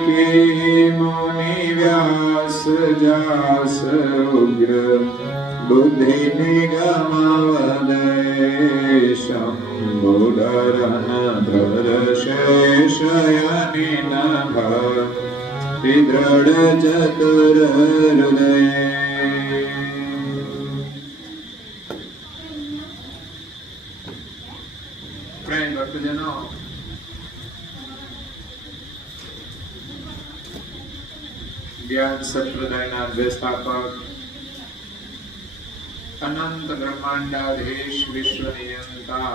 के मुनि व्यास जास उग्र बुद्धि निगमवदे शंभुधरन धर शेषयनिन भक्ति दृढ़ चतुर हृदय। प्रेम भक्तजनों, ज्ञान संप्रदायના વ્યવસ્થાપક અનંત બ્રહ્માંડાધીશ વિશ્વ નિયંતા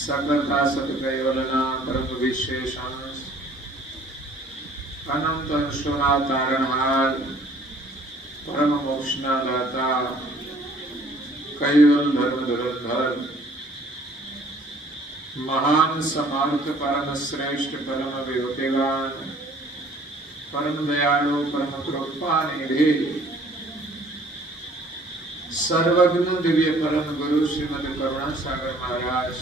સકલતા સત કૈવલના પરમ વિશેષાંશ અનંત અંશોના તારણહાર પરમ મોક્ષના દાતા કૈવલ ધર્મ ધુરંધર महान समर्थ परम श्रेष्ठ परम विभूतिवान परम दयालु परम कृपा निधि सर्वज्ञ दिव्य परम गुरु श्रीमद करुणा सागर महाराज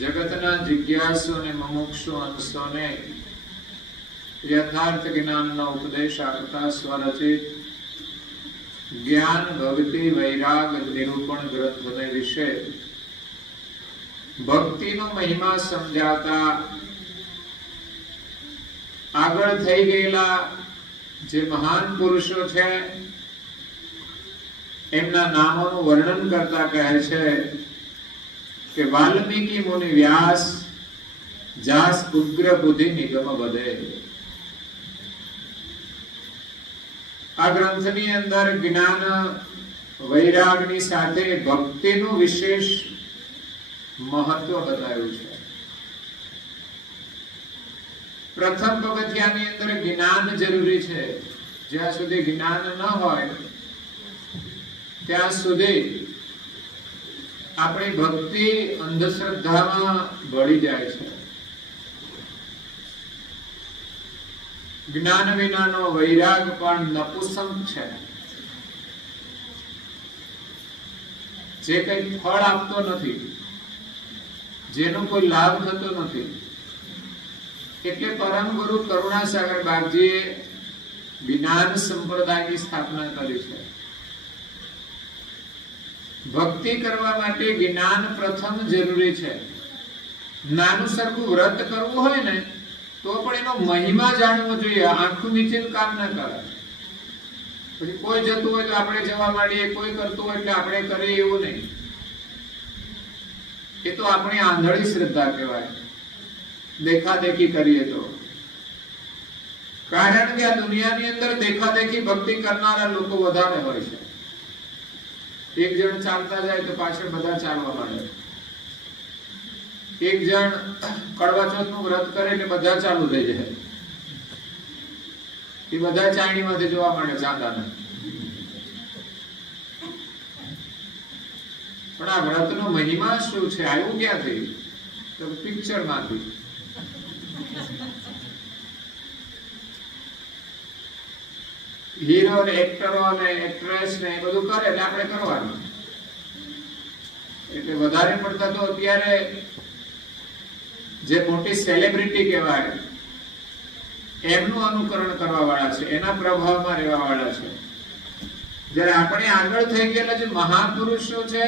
जगतना जिज्ञासु ने मुमुक्षु अंशो ने यथार्थ ज्ञान नो उपदेश आपता स्वरचित ज्ञान भक्ति वैराग निरूपण ग्रंथ ने विषय भक्ति नो महिमा समझाता આગળ થઈ ગયેલા જે મહાન પુરુષો છે એમના નામોનું વર્ણન કરતા કહે છે કે વાલ્મીકી મુનિ વ્યાસ જાસ ઉગ્ર બુદ્ધિ નિગમ વધે। આ ગ્રંથની અંદર જ્ઞાન વૈરાગની સાથે ભક્તિનું વિશેષ महत्व बतायु छे। प्रथम पगथियानी अंदर ज्ञान जरूरी छे। ज्यां सुधी ज्ञान न होय त्यां सुधी आपणी भक्ति अंधश्रद्धामां भળી જાય છે। ज्ञान विनानो वैराग पण नपुंसक छे, जे કંઈ ફળ આપતો નથી, જેનો કોઈ લાભ થતો નથી। એટલે પરમ ગુરુ કરુણાસાગર બાપજીએ જ્ઞાન સંપ્રદાયની સ્થાપના કરી છે। ભક્તિ કરવા માટે જ્ઞાન પ્રથમ જરૂરી છે। નાનું સરખું વ્રત કરવું હોય ને તો પણ એનો મહિમા જાણવો જોઈએ। આંખું મીચીને કામ ન કરાય। પછી કોઈ જતું હોય તો આપણે જવા માંડીએ, કોઈ કરતું હોય એટલે આપણે કરીએ એવું નહીં। એ તો આપણી આંધળી શ્રદ્ધા કહેવાય, દેખાદેખી કરીએ તો। કારણ કે આ દુનિયાની અંદર દેખાદેખી ભક્તિ કરનારા લોકો વધારે હોય છે। એક જણ ચાલતા જાય તો પાછળ બધા ચાલવા માંડે, એક જણ કડવા ચોથનું વ્રત કરે એટલે બધા ચાલુ થઈ જાય, એ બધા ચાયણીમાંથી જોવા માંડે ચાંદાના। પણ આ વ્રતનો મહિમા શું છે, આવ્યું ક્યાંથી? તો પિક્ચર માંથી। હીરો ને એક્ટરો ને એક્ટ્રેસ ને એ બધું કરે એટલે આપણે કરવાનું। એટલે વધારે પડતા તો અત્યારે જે મોટી સેલિબ્રિટી કહેવાય એમનું અનુકરણ કરવા વાળા છે, એના પ્રભાવમાં રહેવા વાળા છે। જ્યારે આપણે આગળ થઈ ગયેલા જે મહાપુરુષો છે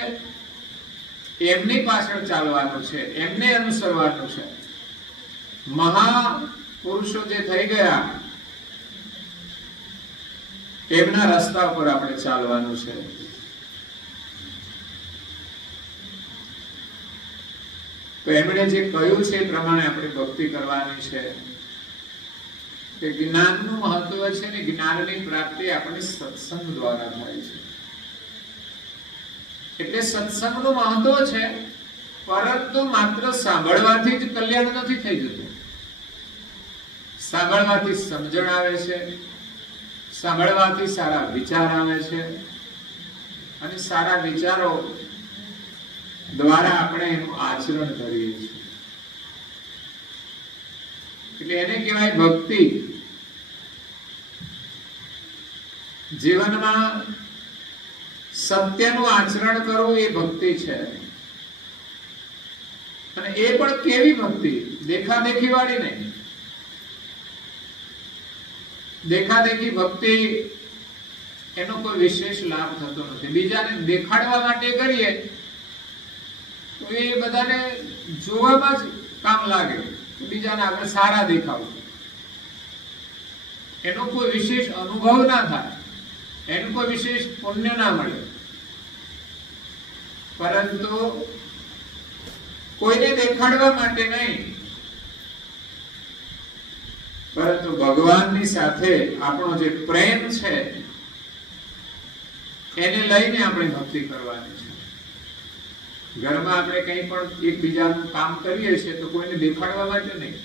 એમની પાછળ ચાલવાનું છે, એમને અનુસરવાનું છે। મહાપુરુષો જે થઈ ગયા એમના રસ્તા પર આપણે ચાલવાનું છે। તો એમણે જે કહ્યું છે એ પ્રમાણે આપણે ભક્તિ કરવાની છે। કે જ્ઞાનનું મહત્વ છે ને જ્ઞાનની પ્રાપ્તિ આપણે સત્સંગ દ્વારા થાય છે। એટલે સત્સંગનું મહત્વ છે, પરંતુ માત્ર સાંભળવાથી જ કલ્યાણ નથી થઈ જતું। સાંભળવાથી સમજણ આવે છે, સાંભળવાથી સારા વિચાર આવે છે, અને સારા વિચારો દ્વારા આપણે એનું આચરણ કરીએ છીએ। એટલે એને કહેવાય ભક્તિ। જીવનમાં સત્યનું આચરણ કરવું એ ભક્તિ છે। અને એ પણ કેવી ભક્તિ? દેખાદેખી વાળી નહીં. દેખાદેખી ભક્તિ એનો કોઈ વિશેષ લાભ થતો નથી. બીજાને દેખાડવા માટે કરીએ તો એ બધાને જોવામાં જ કામ લાગે, બીજાને આપણે સારા દેખાવ, એનો કોઈ વિશેષ અનુભવ ના થાય, એનું કોઈ વિશેષ પુણ્ય ના મળે. પરંતુ કોઈને દેખાડવા માટે નહીં, પરંતુ ભગવાનની સાથે આપણો જે પ્રેમ છે એને લઈને આપણે ભક્તિ કરવાની છે. ઘરમાં આપણે કંઈ પણ એકબીજાનું કામ કરીએ છીએ તો કોઈને દેખાડવા માટે નહીં,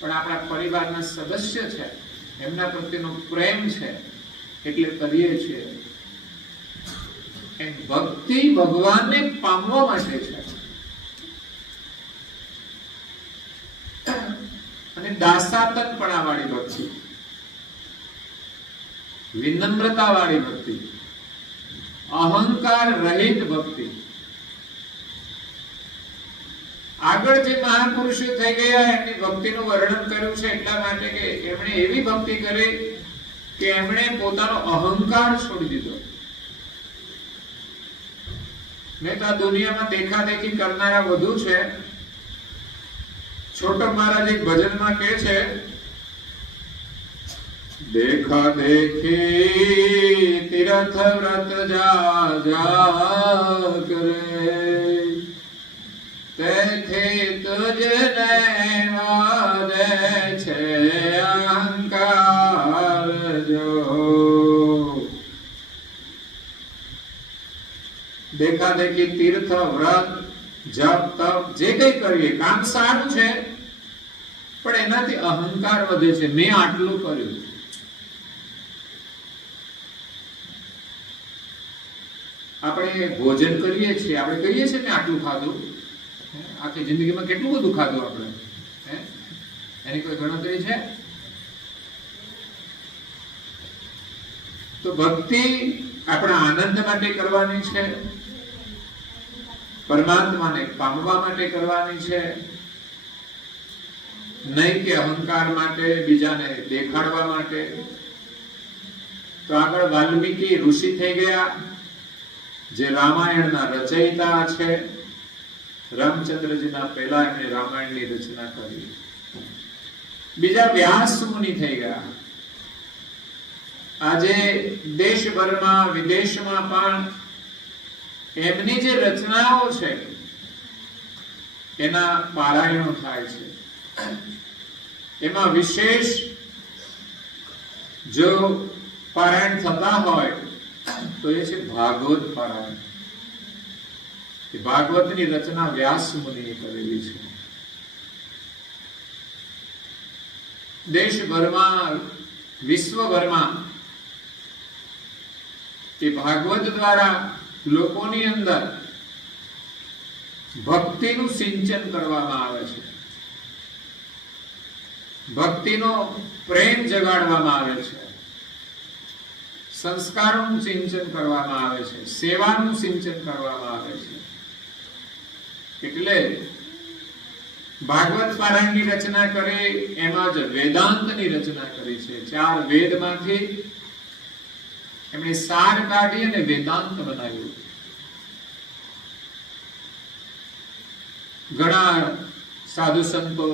પણ આપણા પરિવારના સદસ્ય છે એમના પ્રત્યેનો પ્રેમ છે એટલે કરીએ છીએ. એમ ભક્તિ ભગવાનને પામવા માટે છે. અને દાસાતનપણા વાળી ભક્તિ, વિનમ્રતા વાળી ભક્તિ, અહંકાર રહિત ભક્તિ. આગળ જે મહાપુરુષો થઈ ગયા એમની ભક્તિનું વર્ણન કર્યું છે એટલા માટે કે એમણે એવી ભક્તિ કરી કે એમણે પોતાનો અહંકાર છોડી દીધો. નહીં તો આ દુનિયામાં દેખાદેખી કરનારા વધુ છે. છોટો મહારાજ એક ભજનમાં કહે છે, દેખા દેખી તીર્થ વ્રત જા જા કરે, તેથી તુજને વાદે છે અહંકાર જો. દેખા દેખી તીર્થ વ્રત જપ તપ જે કઈ કરીએ કામ સારું છે, પણ એનાથી અહંકાર વધે છે. મેં આટલું કર્યું. આપણે ભોજન કરીએ છીએ, આપણે કહીએ છીએ મેં આટલું ખાધું. આખી જિંદગીમાં કેટલું બધું ખાધું આપણે, એની કોઈ ગણતરી છે? તો ભક્તિ આપણા આનંદ માટે કરવાની છે, પરમાત્માને પામવા માટે કરવાની છે, નહીં કે અહંકાર માટે, બીજાને દેખાડવા માટે. તો આગળ વાલ્મીકી ઋષિ થઈ ગયા, જે રામાયણના રચયિતા છે. રામચંદ્રજીના પહેલા એમણે રામાયણની રચના કરી. બીજા વ્યાસ મુનિ થઈ ગયા. આજે દેશભરમાં વિદેશમાં પણ એમની જે રચનાઓ છે એના પારાયણો થાય છે. એમાં વિશેષ જો પારાયણ થતા હોય તો એ છે ભાગવત પારાયણ. ભાગવતની રચના વ્યાસ મુનિએ કરેલી છે. દેશભરમાં વિશ્વભરમાં એ ભાગવત દ્વારા લોકોની અંદર ભક્તિનું સિંચન કરવામાં આવે છે, ભક્તિનો પ્રેમ જગાડવામાં આવે છે, સંસ્કારોનું સિંચન કરવામાં આવે છે, સેવાનું સિંચન કરવામાં આવે છે. એટલે ભાગવત પારાયણની રચના કરી, એમાં જ વેદાંતની રચના કરી છે. 4 વેદમાંથી એમણે સાર કાઢી અને વેદાંત બનાવ્યું. ઘણા સાધુ સંતો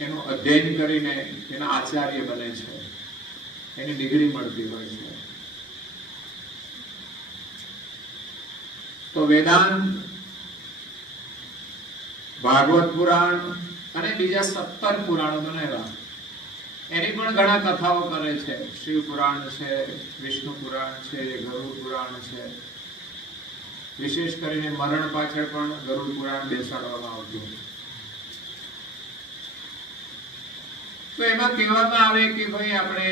એનું અધ્યયન કરીને એના આચાર્ય બને છે, એની ડિગ્રી મળતી હોય છે. તો વેદાંત, ભાગવત પુરાણ અને બીજા 17 પુરાણો બનાવ્યા. એની પણ ઘણા કથાઓ કરે છે. શિવ પુરાણ છે, વિષ્ણુ પુરાણ છે, ગરુડ પુરાણ છે. વિશેષ કરીને મરણ પાછળ પણ ગરુડ પુરાણ બેસાડવામાં આવતું. તો એમાં કહેવામાં આવે કે ભાઈ આપણે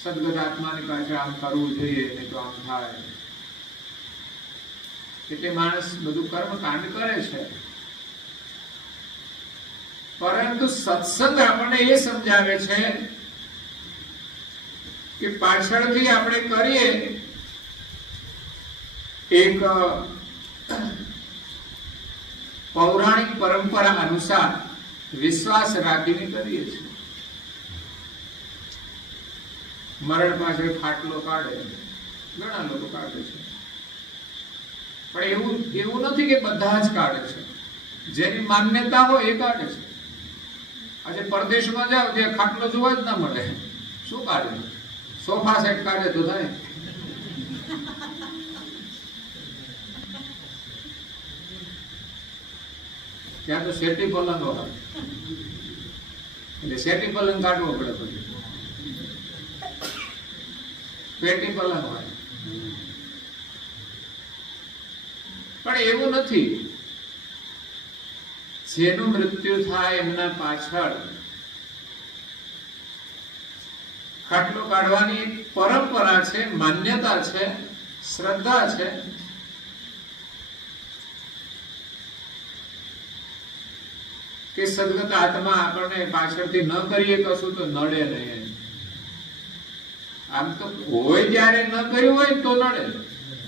સદગત આત્માની પાછળ આમ કરવું જોઈએ, નહીં તો આમ થાય. એટલે માણસ બધું કર્મ કાંડ કરે છે, પરંતુ સત્સંગ આપણને એ સમજાવે છે કે પાછળથી આપણે કરીએ એક પૌરાણિક પરંપરા અનુસાર વિશ્વાસ રાખીને કરીએ છીએ. મરણ પાછળ ખાટલો કાઢે, ઘણા લોકો કાઢે છે, પણ એવું નથી કે બધા જ કાઢે છે. જેની માન્યતા હોય એ કાઢે છે. આજે પરદેશમાં જાવ ત્યાં ખાટલો જોવા જ ના મળે. શું કાઢે? સોફા સેટ કાઢે તો થાય. ત્યાં તો શેટી પલંગ હોય, એટલે શેટી પલંગ કાઢવો પડે. પછી પેટી પલંગ હોય, પણ એવું નથી. જેનું મૃત્યુ થાય એમના પાછળ ખાટલો કાઢવાની પરંપરા છે, માન્યતા છે, શ્રદ્ધા છે. કે સદગત આત્મા આપણને પાછળથી ન કરીએ કશું તો નડે નહીં. આમ તો હોય ત્યારે ન કર્યું હોય તો નડે,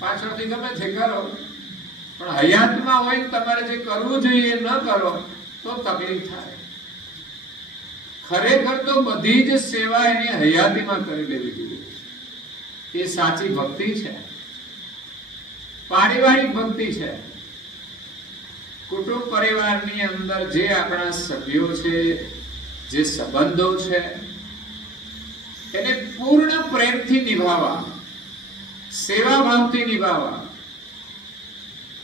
પાછળથી ગમે તે કરો, પણ હયાતમાં હોય તમારે જે કરવું જોઈએ ન કરો તો તકલીફ થાય. ખરેખર તો બધી જ સેવા એની હયાતીમાં કરી લેવી જોઈએ. એ સાચી ભક્તિ છે, પારિવારિક ભક્તિ છે. કુટુંબ પરિવારની અંદર જે આપણા સભ્યો છે, જે સંબંધો છે, એને પૂર્ણ પ્રેમથી નિભાવવા, સેવા ભાવથી નિભાવવા.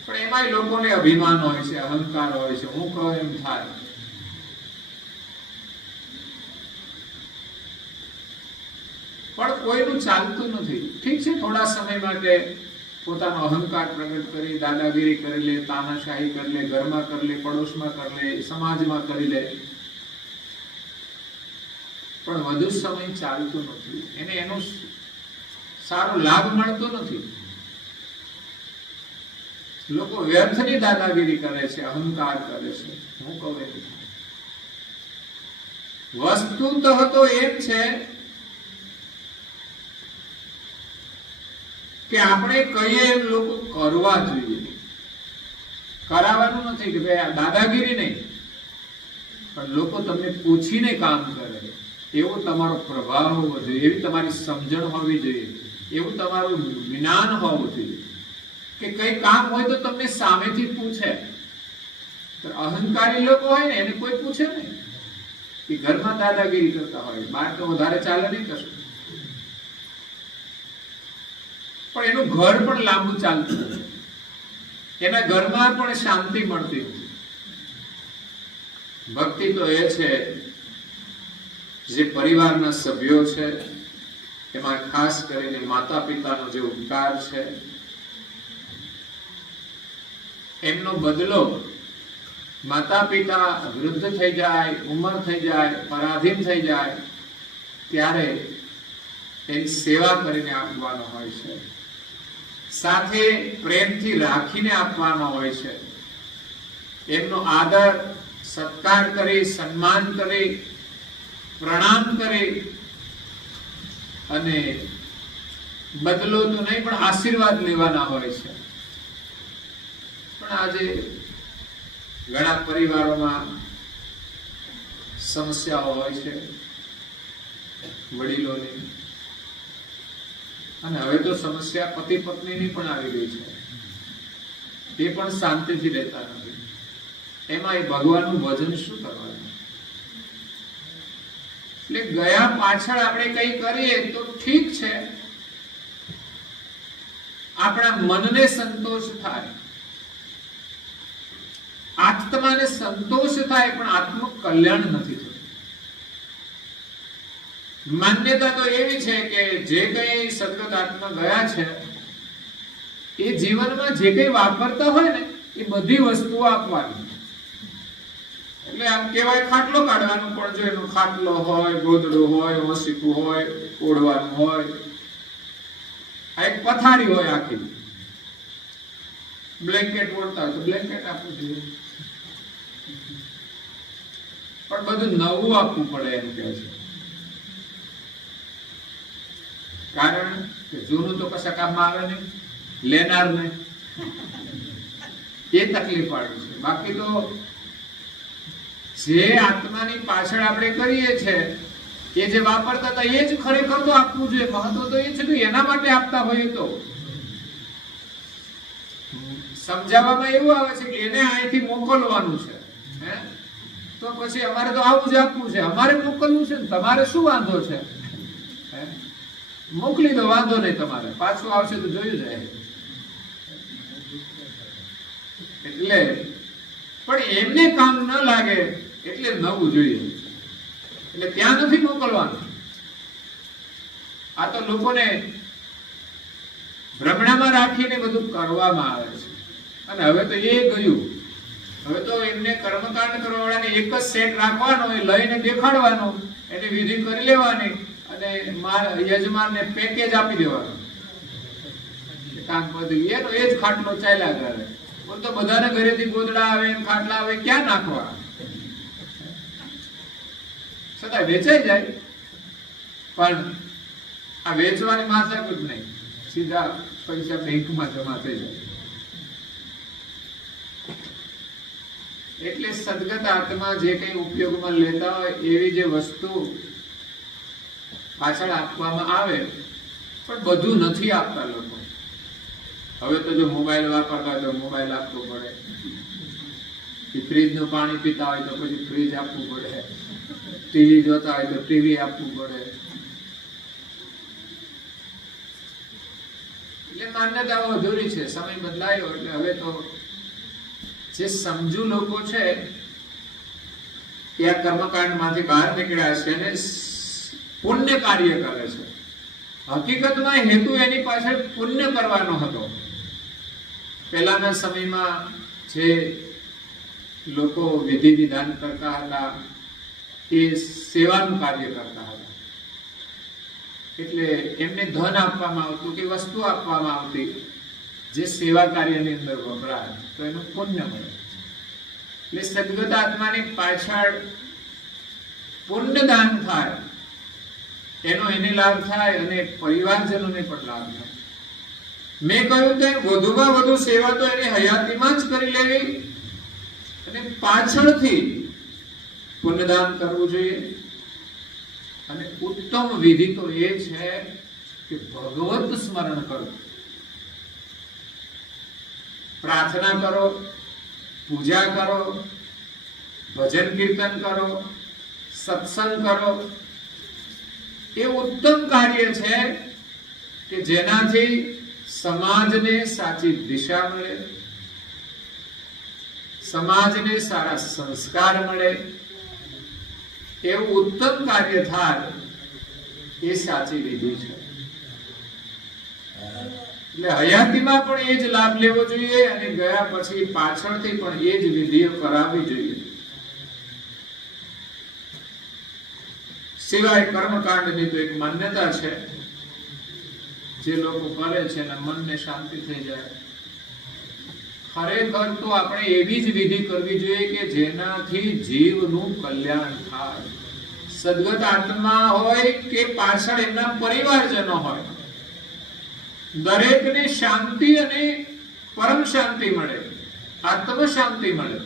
પણ એમાંય લોકોને અભિમાન હોય છે, અહંકાર હોય છે, હું કહું એમ થાય. પણ કોઈનું ચાલતું નથી. ઠીક છે, થોડા સમય માટે પોતાનો અહંકાર પ્રગટ કરી, દાદાગીરી કરી લે, તાનાશાહી કરી લે, ઘરમાં કરી લે, પડોશમાં કરી લે, સમાજમાં કરી લે, પણ વધુ સમય ચાલતું નથી. એને એનો સારો લાભ મળતો નથી. લોકો વ્યર્થની દાદાગીરી કરે છે, અહંકાર કરે છે. હું કહું એમ વસ્તુ તો એમ છે કે આપણે કહીએ એમ લોકો કરવા જોઈએ. કરાવવાનું નથી કે ભાઈ આ દાદાગીરી નહીં, પણ લોકો તમને પૂછીને કામ કરે એવો તમારો પ્રભાવ હોવો જોઈએ, એવી તમારી સમજણ હોવી જોઈએ, એવું તમારું જ્ઞાન હોવું જોઈએ કે કઈ કામ હોય તો તમને સામેથી પૂછે. અહંકારી લોકો હોય ને એને કોઈ પૂછે નહીં. કે ઘરમાં દાદાગીરી કરતા હોય, બહાર તો વધારે ચાલે નહીં કશું, પણ એનું ઘર પણ લાંબુ ચાલતું નથી, એના ઘરમાં પણ શાંતિ મળતી નથી. ભક્તિ તો એ છે જે પરિવારના સભ્યો છે, એમાં ખાસ કરીને માતા પિતાનો જે ઉપકાર છે, એમનો બદલો માતા પિતા વૃદ્ધ થઈ જાય, ઉંમર થઈ જાય, પરાધીન થઈ જાય ત્યારે એની સેવા કરીને આપવાનો હોય છે, સાથે પ્રેમથી રાખીને આપવાનો હોય છે. એમનો આદર સત્કાર કરી, સન્માન કરી, પ્રણામ કરી અને બદલો તો નહીં પણ આશીર્વાદ લેવાના હોય છે. પણ આજે ઘણા પરિવારોમાં સમસ્યાઓ હોય છે વડીલોની, અને હવે તો સમસ્યા પતિ પત્નીની પણ આવી ગઈ છે. એ પણ શાંતિથી રહેતા નથી. એમાં એ ભગવાનનું ભજન શું કરવાનું? એટલે ગયા પાછળ આપણે કઈ કરીએ તો ઠીક છે, આપણા મનને સંતોષ થાય, આત્માને સંતોષ થાય, પણ આત્મ કલ્યાણ નથી થતું. માન્યતા તો એવી છે કે જે કઈ સદગત આત્મા ગયા છે એ જીવનમાં જે કઈ વાપરતા હોય ને એ બધી વસ્તુઓ આપવાની. એટલે આમ કેવાય ખાટલો કાઢવાનું, પણ જો એનો ખાટલો હોય, ગોદડું હોય, ઓશીકું હોય, ઓઢવાનું હોય, આ એક પથારી હોય આખી, બ્લેન્કેટ ઓઢતા હોય તો બ્લેન્કેટ આપવું જોઈએ, પણ બધું નવું આપવું પડે એમ કહે છે. કારણ કે જૂનું તો કશા કામમાં આવે નહીં, લેનાર ને એ તકલીફ પાડે છે. બાકી તો જે આત્માની પાછળ આપણે કરીએ છીએ એ જે વાપરતા હતા એ જ ખરેખર તો આપવું જોઈએ. મહત્વ તો એ છે કે એના માટે આપતા હોઈએ તો સમજાવવામાં એવું આવે છે કે એને અહીંથી મોકલવાનું છે, હે તો પછી અમારે તો આવું જ આપવું છે, અમારે મોકલવું છે ને તમારે શું વાંધો છે? મોકલી દો, વાંધો નહીં, તમારે પાછું આવશે તો જોયું જાય. એટલે પણ એમને કામ ન લાગે એટલે નવું જોઈએ, એટલે ત્યાં નથી મોકલવાનું. આ તો લોકોને ભ્રમણામાં રાખીને બધું કરવામાં આવે છે. અને હવે તો એ ગયું, હવે તો એમને કર્મકાંડ કરવા વાળાને એક જ સેટ રાખવાનો, એ લઈને દેખાડવાનો, એની વિધિ કરી લેવાની અને યજમાનને પેકેજ આપી દેવાનું. કામ બધું એનો એ જ ખાટલો ચાલ્યા કરે. બોલ તો બધાને ઘરેથી ગોદડા આવે, ખાટલા આવે, ક્યાં નાખવા? છતાં વેચાઈ જાય. પણ આ વેચવાની માથાકૂટ નહીં, સીધા પૈસા બેંકમાં જમા થઈ જાય. એટલે સદગત આત્મા જે કઈ ઉપયોગમાં લેતા હોય એવી જે વસ્તુ પાછળ આપવામાં આવે, પણ બધું નથી આપતા લોકો. હવે તો જો મોબાઈલ વાપરતા હોય તો મોબાઈલ આપવો પડે, ફ્રીજ નું પાણી પીતા હોય તો પછી ફ્રીજ આપવું પડે, ટીવી જોતા હોય તો ટીવી આપવું પડે. એટલે માન્યતાઓ અધૂરી છે. સમય બદલાયો એટલે હવે તો જે સમજુ લોકો છે એ આ કર્મકાંડ માંથી બહાર નીકળ્યા છે અને પુણ્ય કાર્ય કરે છે. હકીકતમાં હેતુ એની પાછળ પુણ્ય કરવાનો હતો. પહેલાના સમયમાં જે લોકો વિધિ વિધાન કરતા હતા એ સેવાનું કાર્ય કરતા હતા. એટલે એમને ધન આપવામાં આવતું કે વસ્તુ આપવામાં આવતી જે સેવા કાર્યની અંદર વપરાય તો એનું પુણ્ય મળે. એટલે સદગત આત્માની પાછળ પુણ્યદાન થાય એનો એને લાભ થાય અને પરિવારજનોને પણ લાભ થાય. મેં કહ્યું તેમ વધુમાં વધુ સેવા તો એની હયાતીમાં જ કરી લેવી અને પાછળથી પુણ્યદાન કરવું જોઈએ. અને ઉત્તમ વિધિ તો એ છે કે ભગવત સ્મરણ કરો, પ્રાર્થના કરો, પૂજા કરો, ભજન કીર્તન કરો, સત્સંગ કરો. એ ઉત્તમ કાર્ય છે કે જેનાથી સમાજને સાચી દિશા મળે, સમાજને સારા સંસ્કાર મળે. એવું ઉત્તમ કાર્ય થાય એ સાચી વિધિ છે. એટલે હયાતીમાં પણ એ જ લાભ લેવો જોઈએ અને ગયા પછી પાછળથી પણ એ જ વિધિઓ કરાવવી જોઈએ. સિવાય કર્મકાંડની તો એક માન્યતા છે, જે લોકો કરે છે એના મનને શાંતિ થઈ જાય. ખરેખર તો આપણે એવી જ વિધિ કરવી જોઈએ કે જેનાથી જીવનું કલ્યાણ થાય. સદગત આત્મા હોય કે પાછળ એમના પરિવારજનો હોય, દરેકને શાંતિ અને પરમ શાંતિ મળે, આત્મ શાંતિ મળે.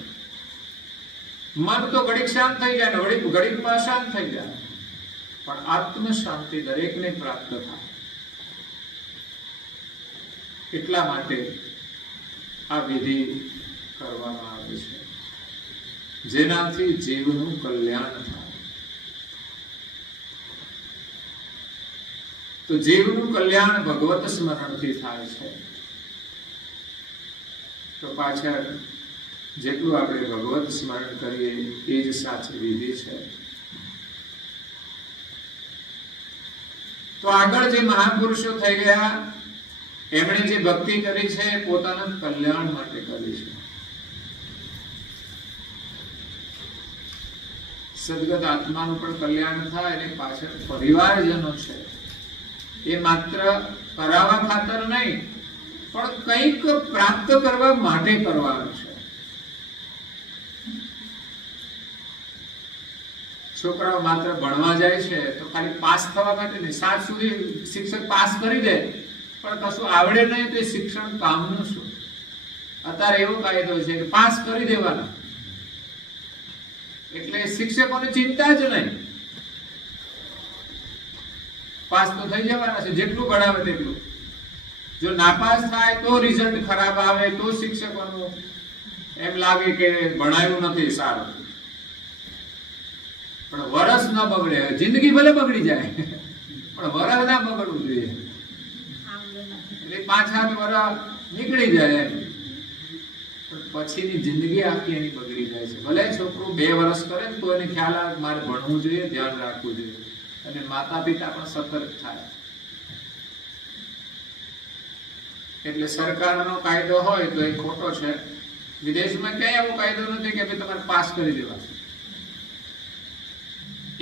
મન તો ઘડીક શાંત થઈ જાય ને ઘડીકમાં શાંત થઈ જાય, પણ આત્મ શાંતિ દરેકને પ્રાપ્ત થાય. એટલા માટે આ વિધિ કરવામાં આવે છે, જેનાથી જીવનું કલ્યાણ થાય. તો જીવનું કલ્યાણ ભગવત સ્મરણથી થાય છે. તો પાછળ જેટલું આપણે ભગવત સ્મરણ કરીએ એ જ સાચી વિધિ છે. તો આગળ જે મહાપુરુષો થઈ ગયા એમણે જે ભક્તિ કરી છે પોતાના કલ્યાણ માટે કરી છે. સદગત આત્માનું પણ કલ્યાણ થાય અને પાછળ પરિવારજનો છે એ માત્ર કરાવવા ખાતર નહીં પણ કંઈક પ્રાપ્ત કરવા માટે કરવાનું છે. છોકરાઓ માત્ર ભણવા જાય છે તો ખાલી પાસ થવા માટે નહીં, 7 સુધી શિક્ષક પાસ કરી દે પણ કશું આવડે નહીં તો એ શિક્ષણ કામનું શું? અત્યારે એવો કાયદો છે કે પાસ કરી દેવાના, એટલે શિક્ષકોની ચિંતા જ નહીં, પાસ તો થઈ જવાના છે જેટલું ભણાવે તેટલું. જો નાપાસ થાય તો રિઝલ્ટ ખરાબ આવે તો શિક્ષકોનું એમ લાગે કે ભણાયું નથી સારું. પણ વરસ ન બગડે, જિંદગી ભલે બગડી જાય પણ વરસ ના બગડવું જોઈએ. એટલે 5-7 વર્ષ નીકળી જાય પણ પછીની જિંદગી આખી એની બગડી જાય છે. ભલે છોકરું 2 વર્ષ કરે તો એને ખ્યાલ આવે મારે ભણવું જોઈએ, ધ્યાન રાખવું જોઈએ, અને માતા પિતા પણ સતર્ક થાય. એટલે સરકારનો કાયદો હોય તો એ ખોટો છે. વિદેશમાં ક્યાંય એવો કાયદો નથી કે ભાઈ તમારે પાસ કરી દેવા.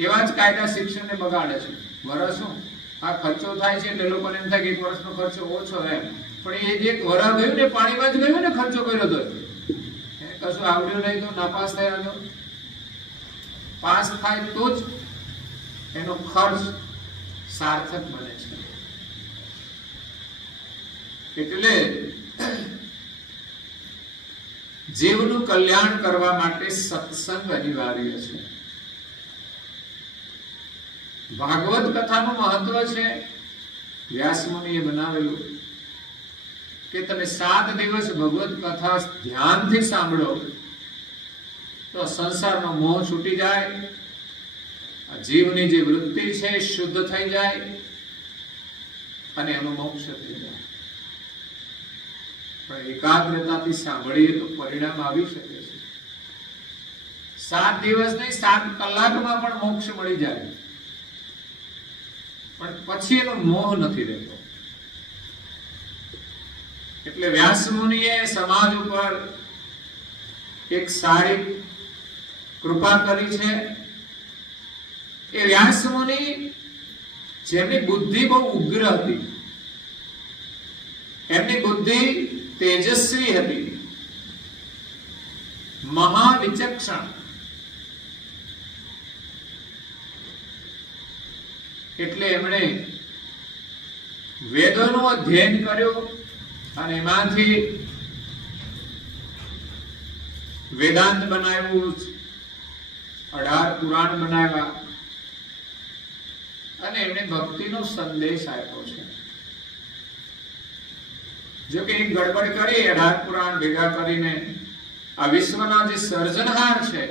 એવા જ કાયદા શિક્ષણને બગાડે છે. વર્ષ શું આ ખર્ચો થાય છે એટલે લોકોને એમ થાય કે 1 વર્ષનો ખર્ચો ઓછો એમ, પણ એ જે વરસ ગયું ને પાણીમાં જ ગયું ને, ખર્ચો કર્યો તો કશું આવડ્યું નહીં તો નાપાસ થયા તો. પાસ થાય તો જ એનો ખર્ચ સાર્થક બને છે. એટલે જીવનું કલ્યાણ કરવા માટે સત્સંગ અનિવાર્ય છે. ભાગવત કથાનું મહત્વ છે. વ્યાસ મુનિએ બનાવેલું કે તમે 7 દિવસ ભગવત કથા ધ્યાનથી સાંભળો તો સંસારનો મોહ છૂટી જાય, જીવની જે વૃત્તિ છે શુદ્ધ થઈ જાય અને એનો મોક્ષ થઈ જાય. પણ એકાગ્રતાથી સાંભળીએ તો પરિણામ આવી શકે છે. 7 દિવસ નહીં, 7 કલાકમાં પણ મોક્ષ મળી જાય, પણ પછી એનો મોહ નથી રહેતો. એટલે વ્યાસ મુનિએ સમાજ ઉપર એક સારી કૃપા કરી છે. એ વ્યાસ મુનિ જેમની બુદ્ધિ બહુ ઉગ્ર હતી, એમની બુદ્ધિ તેજસ્વી હતી, મહાવિચક્ષણ. એટલે એમણે વેદોનું અધ્યયન કર્યું અને એમાંથી વેદાંત બનાવ્યું, 18 પુરાણ બનાવ્યા અને એમણે ભક્તિનો સંદેશ આપ્યો છે. જો કે એક ગડબડ કરી 18 પુરાણ ભેગા કરીને આ વિશ્વના જે સર્જનહાર છે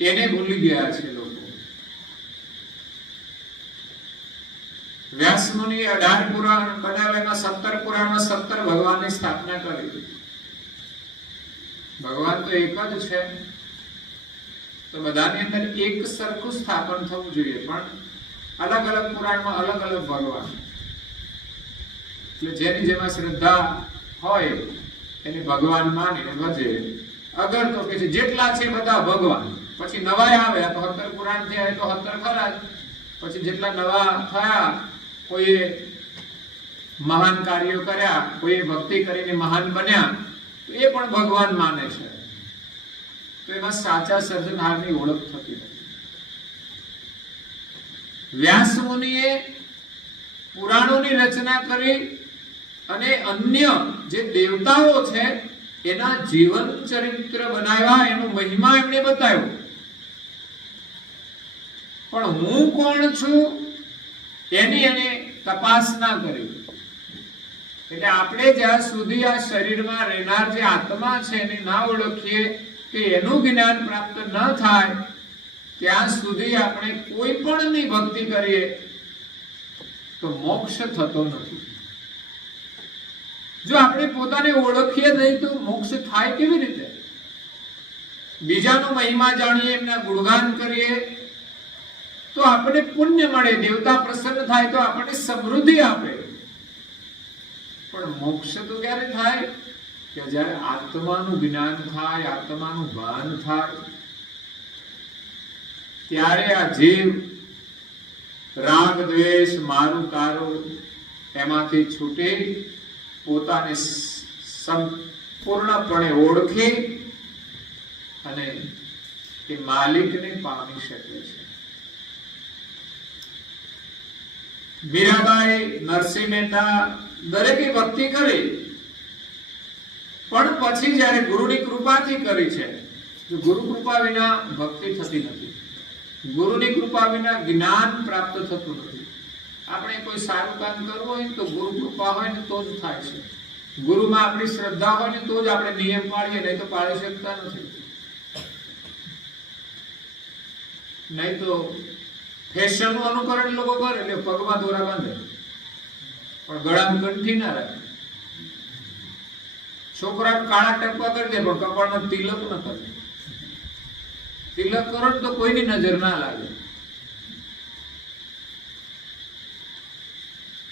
એને ભૂલી ગયા છે લોકો. વ્યાસ મુનિએ 18 પુરાણ બનાવ્યા, 17 પુરાણમાં 17 ભગવાનની સ્થાપના કરી. ભગવાન તો એક જ છે, તો બધાની અંદર એક સરખું સ્થાપન થવું જોઈએ, પણ અલગ અલગ પુરાણમાં અલગ અલગ ભગવાન. એટલે જેની જેમાં શ્રદ્ધા હોય એને ભગવાન માનીને ભજે. અગર તો કે જેટલા છે બધા ભગવાન, પછી નવા આવે તો 17 પુરાણ થયા તો 17 ખરા જ. પછી જેટલા નવા થયા, કોઈએ મહાન કાર્યો કર્યા, કોઈએ ભક્તિ કરીને મહાન બન્યા, તો એ પણ ભગવાન માને છે. તો એમાં સાચા સર્જનહારની ઓળખ થતી નથી. વ્યાસ મુનિએ પુરાણોની રચના કરી અને અન્ય જે દેવતાઓ છે એના જીવન ચરિત્ર બનાવ્યા, એનો મહિમા એમણે બતાવ્યો. પણ હું કોણ છું એની એને તપાસ ના કરી. એટલે આપણે જ્યાં સુધી આ શરીરમાં રહેનાર જે આત્મા છે એને ના ઓળખીએ કે એનું જ્ઞાન પ્રાપ્ત ન થાય ત્યાં સુધી આપણે કોઈ પણની ભક્તિ કરીએ તો મોક્ષ થતો નથી. જો આપણે પોતાને ઓળખીએ નહીં તો મોક્ષ થાય કેવી રીતે? બીજાનો મહિમા જાણીએ, એમના ગુણગાન કરીએ તો આપણને પુણ્ય મળે, દેવતા પ્રસન્ન થાય તો આપણને સમૃદ્ધિ આપે. પણ મોક્ષ તો ક્યારે થાય? કે જ્યારે આત્માનું જ્ઞાન થાય, આત્માનું ભાન થાય, ત્યારે આ જીવ રાગ દ્વેષ મારું તારું એમાંથી છૂટી પોતાને સંપૂર્ણપણે ઓળખી અને એ માલિકને પામી શકે છે. મીરાબાઈ, નરસિંહ મહેતા દરેકે ભક્તિ કરી, પણ પછી જ્યારે ગુરુની કૃપાથી કરી છે. ગુરુ કૃપા વિના ભક્તિ થતી નથી, ગુરુની કૃપા વિના જ્ઞાન પ્રાપ્ત થતું નથી. આપણે કોઈ સારું કામ કરવું હોય તો ગુરુ કૃપા હોય ને તો જ થાય છે. ગુરુમાં આપણી શ્રદ્ધા હોય ને તો જ આપણે નિયમ પાળીએ, નહીં તો પાળી શકતા નથી. નહીં તો ફેશન નું અનુકરણ લોકો કરે, એટલે પગમાં દોરા બાંધે પણ ગળામાં કંઠી ના રાખે. છોકરા કાળા ટપકા કરી દે પણ કપાળમાં તિલક ન કરે. તિલક કરો તો કોઈની નજર ના લાગે,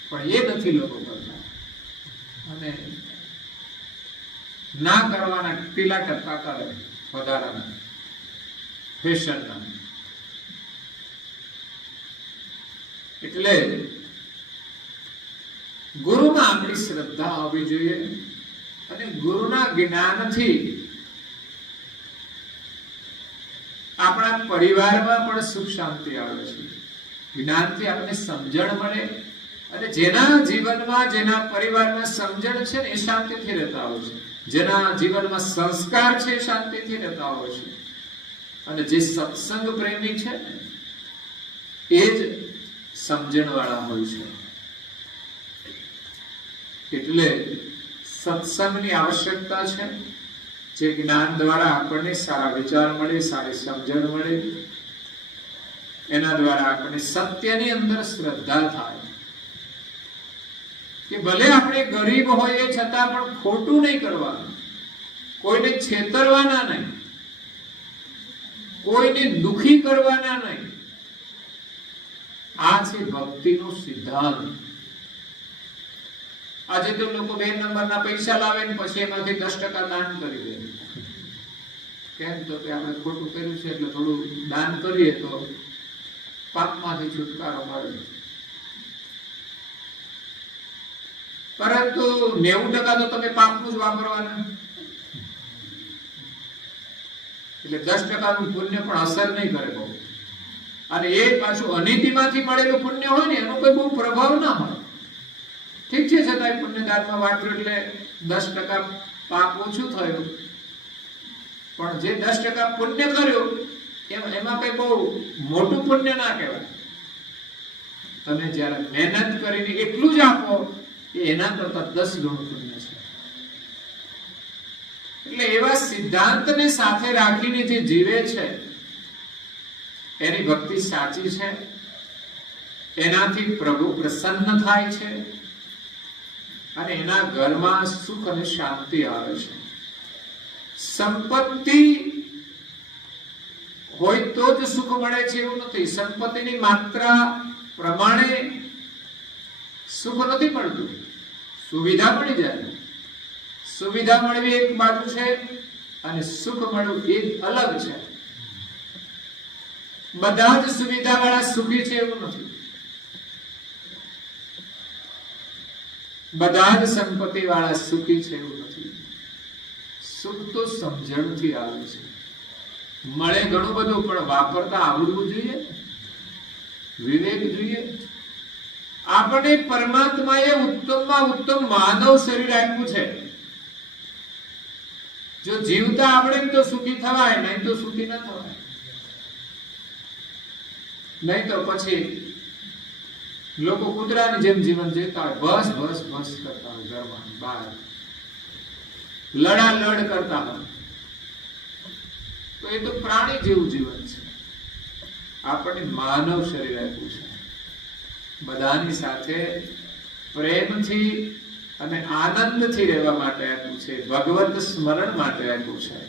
પણ એ નથી લોકો કરતા. અને ના કરવાના ટીલા ટપકા કરે વધારાના ફેશનના. એટલે ગુરુમાં આપણી શ્રદ્ધા હોવી જોઈએ, અને ગુરુના જ્ઞાનથી આપણા પરિવારમાં પણ સુખ શાંતિ આવે છે. જ્ઞાનથી આપણને સમજણ મળે, અને જેના જીવનમાં જેના પરિવારમાં સમજણ છે ને એ શાંતિથી રહેતા હોય છે. જેના જીવનમાં સંસ્કાર છે એ શાંતિથી રહેતા હોય છે. અને જે સત્સંગ પ્રેમી છે એ જ સમજણ વાળા હોય છે. એટલે સત્સંગની આવશ્યકતા છે, જે જ્ઞાન દ્વારા આપણને સારા વિચાર મળે, સારી સમજણ મળે. એના દ્વારા આપણને સત્યની અંદર શ્રદ્ધા થાય કે ભલે આપણે ગરીબ હોઈએ છતાં પણ ખોટું નહીં કરવાનું, કોઈને છેતરવાના નહીં, કોઈને દુખી કરવાના નહીં. આ છે ભક્તિનો સિદ્ધાંત. આજે તો લોકો 2 નંબરના પૈસા લાવે ને પછી એમાંથી 10% દાન કરી દે. કેમ તો કે આપણે ખોટું કર્યું છે એટલે થોડું દાન કરીએ તો પાપમાંથી છુટકારો મળે. પરંતુ 90% તો તમે પાપનું જ વાપરવાના, એટલે 10%નું પુણ્ય પણ અસર નહીં કરે બહુ. અને એ પાછું અનીતિમાંથી મળેલું પુણ્ય હોય ને એનો કોઈ બહુ પ્રભાવ ના હોય. ઠીક છે, છતાંય પુણ્યદાનમાં વાપર્યું એટલે 10% પાપ ઓછું થયું, પણ જે 10% પુણ્ય કર્યું એમાં કઈ બહુ મોટું પુણ્ય ના કહેવાય. તમે જયારે મહેનત કરીને એટલું જ આપો એ એના કરતા 10 ગણું પુણ્ય છે. એટલે એવા સિદ્ધાંતને સાથે રાખીને જે જીવે છે એની ભક્તિ સાચી છે. એનાથી પ્રભુ પ્રસન્ન થાય છે, અને એના ઘરમાં સુખ અને શાંતિ આવે છે. સંપત્તિ હોય તો જ સુખ મળે છે એવું નથી. સંપત્તિની માત્રા પ્રમાણે સુખ નથી મળતું. સુવિધા મળી જાય, સુવિધા મળવી એક બાજુ છે અને સુખ મળવું એ અલગ છે. બધા જ સુવિધા વાળા સુખી છે એવું નથી. બધા જ સંપત્તિ વાળા સુખી છે એવું નથી. સુખ તો સમજણથી આવે છે. મળે ઘણું બધું પણ વાપરતા આવડવું જોઈએ, વિવેક જોઈએ. આપણે પરમાત્માએ ઉત્તમમાં ઉત્તમ માનવ શરીર આપ્યું છે. જો જીવતા આવડે તો સુખી થવાય, નહીં તો સુખી ન થવાય. નહીં તો પછી લોકો કૂતરાની જેમ જીવન જીવતા હોય, બસ બસ બસ કરતા હોય, ઘરમાં બહાર લડાલડ કરતા હોય. તો એ તો પ્રાણી જેવું જીવન છે. આપણને માનવ શરીર આપ્યું છે. બધાની સાથે પ્રેમથી અને આનંદથી રહેવા માટે આપ્યું છે. ભગવત સ્મરણ માટે આપ્યું છે.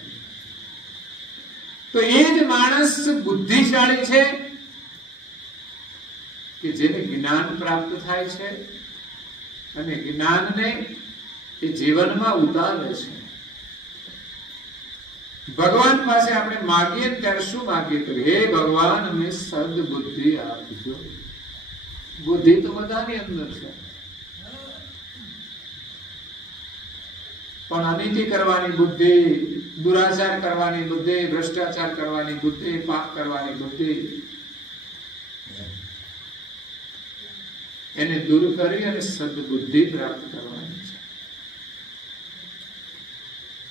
તો એ જ માણસ બુદ્ધિશાળી છે કે જેને જ્ઞાન પ્રાપ્ત થાય છે, અને જ્ઞાનને એ જીવનમાં ઉતારે છે. ભગવાન પાસે આપણે માગીએ ત્યારે શું માગીએ તો હે ભગવાન અમને સદબુદ્ધિ આપજો. બુદ્ધિ તો બધાની અંદર છે, પણ અનીતિ કરવાની બુદ્ધિ, દુરાચાર કરવાની બુદ્ધિ, ભ્રષ્ટાચાર કરવાની બુદ્ધિ, પાપ કરવાની બુદ્ધિ, એને દૂર કરી અને સદબુદ્ધિ પ્રાપ્ત કરવાની છે.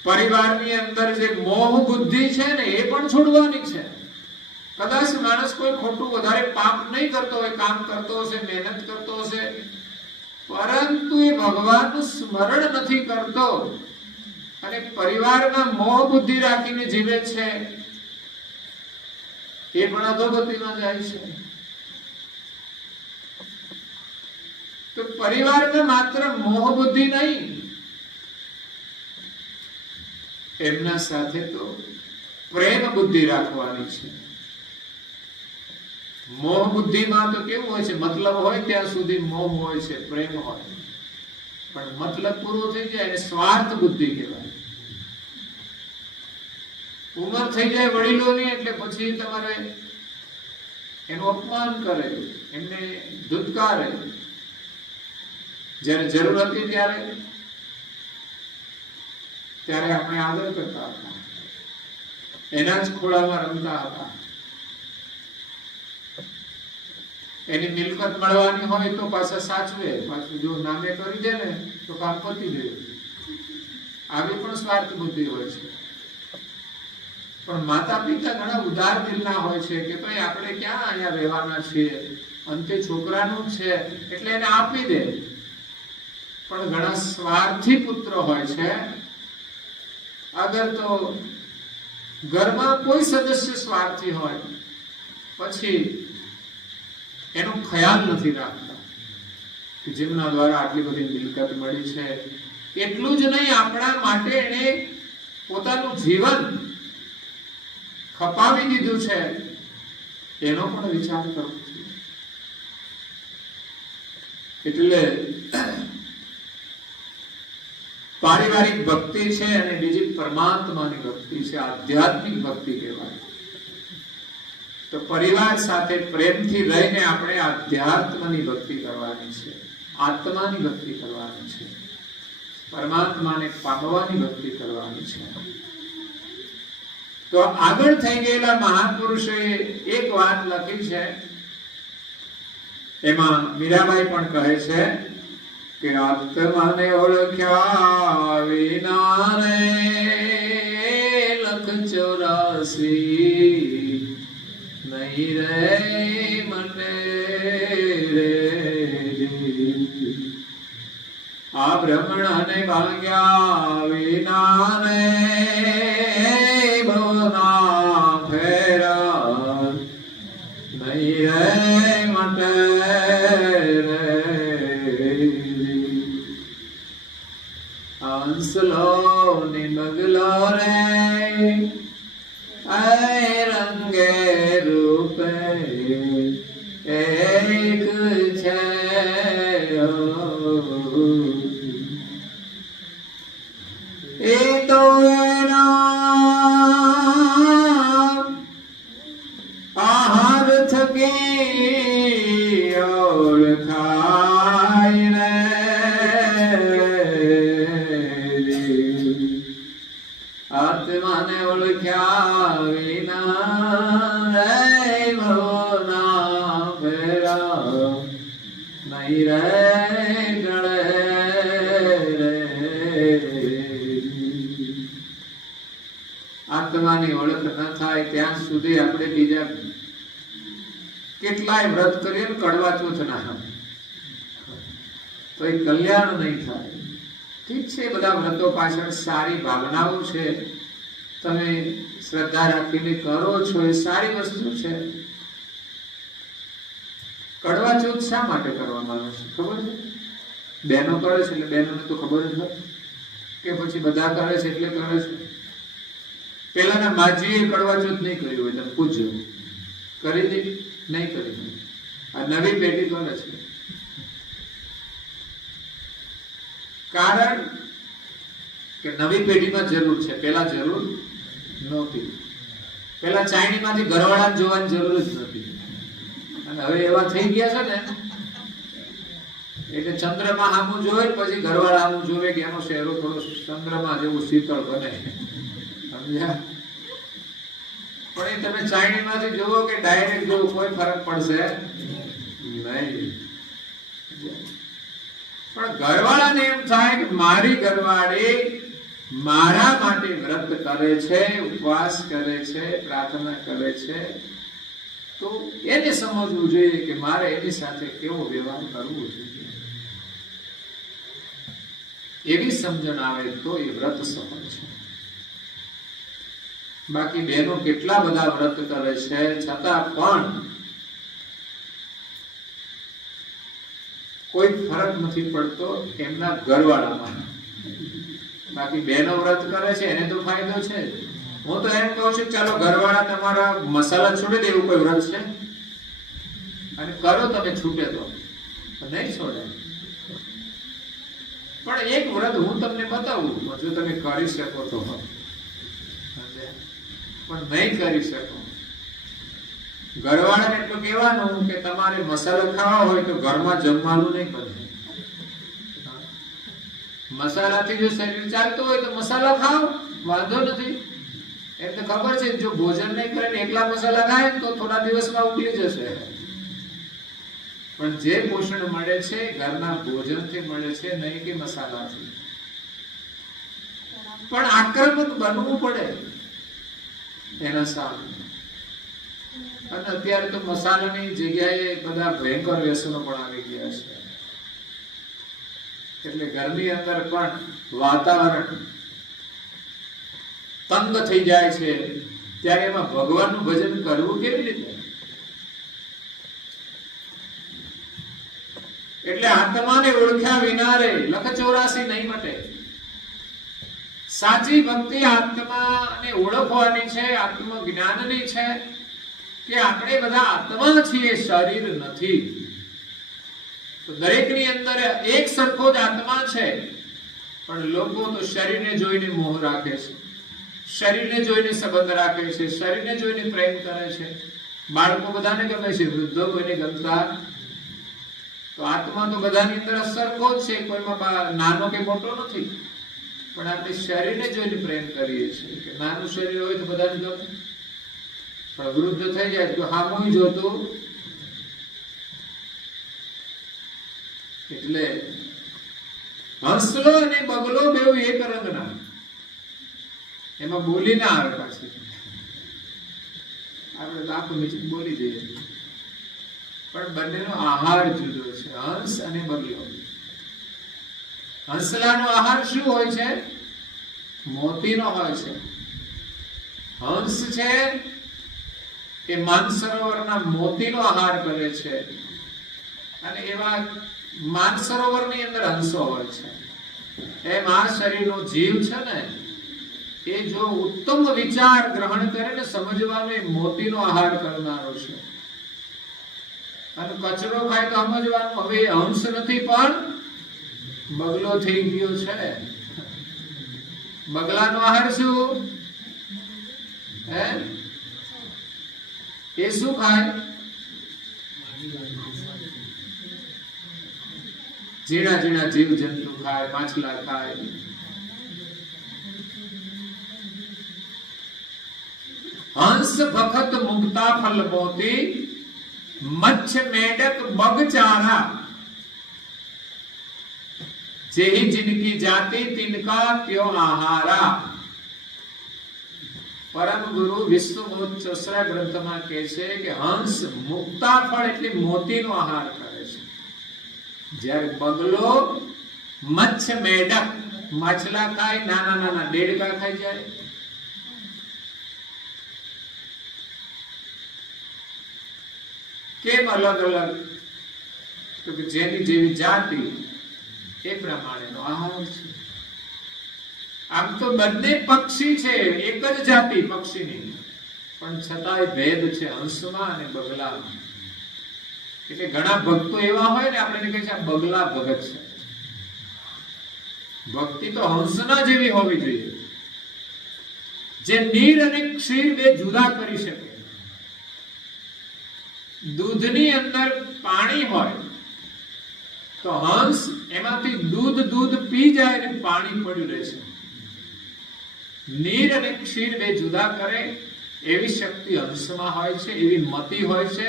પરિવારની અંદર જે મોહ બુદ્ધિ છે ને એ પણ છોડવાની છે. કદાચ માણસ કોઈ ખોટું વધારે પાપ નહીં કરતો હોય, કામ કરતો હશે, મહેનત કરતો હશે, પરંતુ એ ભગવાનનું સ્મરણ નથી કરતો અને પરિવારમાં મોહ બુદ્ધિ રાખીને જીવે છે, એ પણ અધોગતિમાં જાય છે. તો પરિવારમાં માત્ર મોહ બુદ્ધિ નહીં, એમના સાથે તો પ્રેમ બુદ્ધિ રાખવાની છે. મોહ બુદ્ધિમાં તો કેવું હોય છે, મતલબ હોય ત્યાં સુધી મોહ હોય છે, પ્રેમ હોય, પણ મતલબ પૂરો થઈ જાય એને સ્વાર્થ બુદ્ધિ કહેવાય. ઉંમર થઈ જાય વડીલોની એટલે પછી તમારે એનું અપમાન કરે, એમને ધુતકારે. જ્યારે જરૂર હતી ત્યારે આપણે આદર કરતા હતા, એના જ ખોળામાં રમતા હતા. એની મિલકત મળવાની હોય તો પાછા સાચવે, પાછું જો નામે કરી દે ને તો કામ પતી ગયું. આવી પણ સ્વાર્થ બુદ્ધિ હોય છે. પણ માતા પિતા ઘણા ઉદાર દિલના હોય છે કે ભાઈ આપણે ક્યાં અહીંયા રહેવાના છીએ, અંતે છોકરાનું છે એટલે એને આપી દે. પણ ઘણા સ્વાર્થી પુત્ર હોય છે. અગર તો ઘરમાં કોઈ સદસ્ય સ્વાર્થી હોય પછી એનો ખ્યાલ નથી રાખતા કે જેમના દ્વારા આટલી બધી મિલકત મળી છે, એટલું જ નહીં આપણા માટે એને પોતાનું જીવન ખપાવી દીધું છે, એનો પણ વિચાર કરવો જોઈએ. એટલે પારિવારિક ભક્તિ છે અને બીજી પરમાત્માની ભક્તિ છે, આધ્યાત્મિક ભક્તિ કહેવાય. તો પરિવાર સાથે પ્રેમથી રહીને આપણે આધ્યાત્મની ભક્તિ કરવાની છે, આત્માની ભક્તિ કરવાની છે, પરમાત્માને પામવાની ભક્તિ કરવાની છે. તો આગળ થઈ ગયેલા મહાપુરુષોએ એક વાત લખી છે, એમાં મીરાબાઈ પણ કહે છે કે આત્માને ઓળખ્યા વિના રે લખ 84 નહીં રે મને રે. આ બ્રહ્મણને ભાગ્યા વિના રે ભવના ફેરા નહીં રે મટે રે. હંસલો નિમગલો રે રંગે રૂપે એક છે. એ તો આહાર થકી ઓળખાય રે. આત્માને ઓળખ્યા વિના રે ભવના ફેરા નહીં રે ગળે રે. આત્માની ઓળખ ન થાય ત્યાં સુધી આપણે બીજા કેટલાય વ્રત કરીએ ને કડવા ચોથ ના તો એ કલ્યાણ નહીં થાય. ઠીક છે, બધા વ્રતો પાછળ સારી ભાવનાઓ છે, તમે શ્રદ્ધા રાખીને કરો છો, એ સારી વસ્તુ છે. કડવા ચોથ શા માટે કરવામાં આવે છે ખબર છે? બહેનો કરે છે એટલે બહેનોને તો ખબર જ નથી કે પછી બધા કરે છે એટલે કરે છે. પેલાના માજીએ કડવા ચોથ નહીં કર્યું હોય તમે પૂછજો, કરી દે નહીં કરી. આ નવી પેઢી કરે છે. કારણ કે નવી પેઢીમાં જરૂર છે, પેલા જરૂર નહોતી. પેલા ચાયણીમાંથી ઘરવાળાને જોવાની જરૂર જ નથી, અને હવે એવા થઈ ગયા છે ને એટલે ચંદ્રમાં સામું જોવે પછી ઘરવાળા સામું જોવે કે એનો ચહેરો થોડો ચંદ્રમાં જેવું શીતળ બને, સમજ્યા? પણ એ તમે ચાયણીમાંથી જોવો કે ડાયરેક્ટ જોવો કોઈ ફરક પડશે નહીં. પણ ઘરવાળાને એમ થાય કે મારી ઘરવાળી મારા માટે વ્રત કરે છે, ઉપવાસ કરે છે, પ્રાર્થના કરે છે, તો એને સમજવું જોઈએ કે મારે એની સાથે કેવો વ્યવહાર કરવો જોઈએ. એવી સમજણ આવે તો એ વ્રત સફળ છે. બાકી બહેનો કેટલા બધા વ્રત કરે છે, છતાં પણ કોઈ ફરક નથી પડતો એમના ઘરવાળામાં. બાકી બહેનો વ્રત કરે છે એને તો ફાયદો છે. હું તો એમ કહું છું, ચાલો ઘરવાળા તમારા મસાલા છોડી દે એવું કોઈ વ્રત છે? અને કરો તમે છૂટે તો નહીં છોડે. પણ એક વ્રત હું તમને બતાવું, જો તમે કરી શકો તો, પણ નહીં કરી શકો. ઘરવાળાને એટલું કહેવાનું કે તમારે મસાલા ખાવા હોય તો ઘરમાં જમવાનું નહીં બને. મસાલાથી જો શરીર ચાલતું હોય તો મસાલા ખાઓ, વાંધો નથી. એમને ખબર છે જો ભોજન નહીં કરે એકલા મસાલા ખાય તો થોડા દિવસમાં ઉઠી જશે. પણ જે પોષણ મળે છે ઘરના ભોજનથી મળે છે, નહીં કે મસાલાથી. પણ આક્રમક બનવું પડે એના સામે. અને અત્યારે તો મસાલાની જગ્યાએ બધા ભયંકર વ્યસનો પણ આવી ગયા છે. એટલે ઘરની અંદર પણ વાતાવરણ તંગ થઈ જાય છે. ત્યારે એમાં ભગવાનનું ભજન કરવું કેવી રીતે? એટલે આત્માને ઓળખ્યા વિના રે લખ 84 નહીં મટે. સાચી ભક્તિ આત્માને ઓળખવાની છે, આત્મજ્ઞાનની છે કે આપણે બધા આત્મા છીએ, શરીર નથી. તો દરેકની અંદર એક સરખો જ આત્મા છે. પણ લોકો તો શરીરને જોઈને મોહ રાખે છે, શરીરને જોઈને સંબંધ રાખે છે, શરીરને જોઈને પ્રેમ કરે છે. બાળકો બધાને ગમે છે, વૃદ્ધો કોઈને ગમતા. તો આત્મા તો બધાની અંદર સરખો જ છે, કોઈમાં નાનો કે મોટો નથી. પણ આપણે શરીરને જોઈને પ્રેમ કરીએ છીએ કે નાનું શરીર હોય તો બધાને ગમે, પણ વૃદ્ધ થઈ જાય તો હામું જોતું. એટલે હંસલો અને બગલો બેઉ એક રંગના, એમાં બોલી ના આવે પાછી. આપણે તો આખું નીચે બોલી જઈએ, પણ બંનેનો આહાર જુદો છે, હંસ અને બગલો. હંસલાનો આહાર શું હોય છે? મોતીનો હોય છે. હંસ છે એ માનસરોવરના મોતીનો આહાર કરે છે. અને એવા માનસરોવરની અંદર હંસો હોય છે. એમ આ શરીરનો જીવ છે ને, એ જો ઉત્તમ વિચાર ગ્રહણ કરે ને સમજવાનો, એ મોતીનો આહાર કરનારો છે. અને કચરો ખાય તો સમજવાનું હવે એ હંસ નથી પણ બગલો થઈ ગયો છે. બગલાનો આહાર શું? એ શું ખાય? ઝીણા ઝીણા જીવ જંતુ ખાય, માછલા ખાય. હંસ ભખત મુક્તા ફલ મોતી, મચ્છ મેડક બગચારા, જેહી जिनकी जाति तिनका त्यों आहारा. પરમ ગુરુ વિષ્ણુમોચ્છસરા ગ્રંથમાં કહે છે કે હંસ મુક્તા ફળ એટલે મોતીનો આહાર કરે છે, જ્યારે બગલો મચ્છ મેડક માછલા ખાય, નાના નાના દેડકા ખાઈ જાય. કેમ અલગ અલગ? તો કે જેની જેવી જાતિ એ પ્રમાણેનો આહાર છે. આમ તો બંને પક્ષી છે, એક જ જાતિ પક્ષીની, પણ છતાંય ભેદ છે હંસમાં અને બગલામાં. એટલે ઘણા ભક્તો એવા હોય ને, આપણે કહે છે આ બગલા ભગત છે. ભક્તિ તો હંસના જેવી હોવી જોઈએ, જે નીર અને ક્ષીર બે જુદા કરી શકે. દૂધની અંદર પાણી હોય તો હંસ એમાંથી દૂધ પી જાય અને પાણી પડ્યું રહે છે. નીર અને ક્ષીર બે જુદા કરે એવી શક્તિ હંસમાં હોય છે, એવી મતિ હોય છે.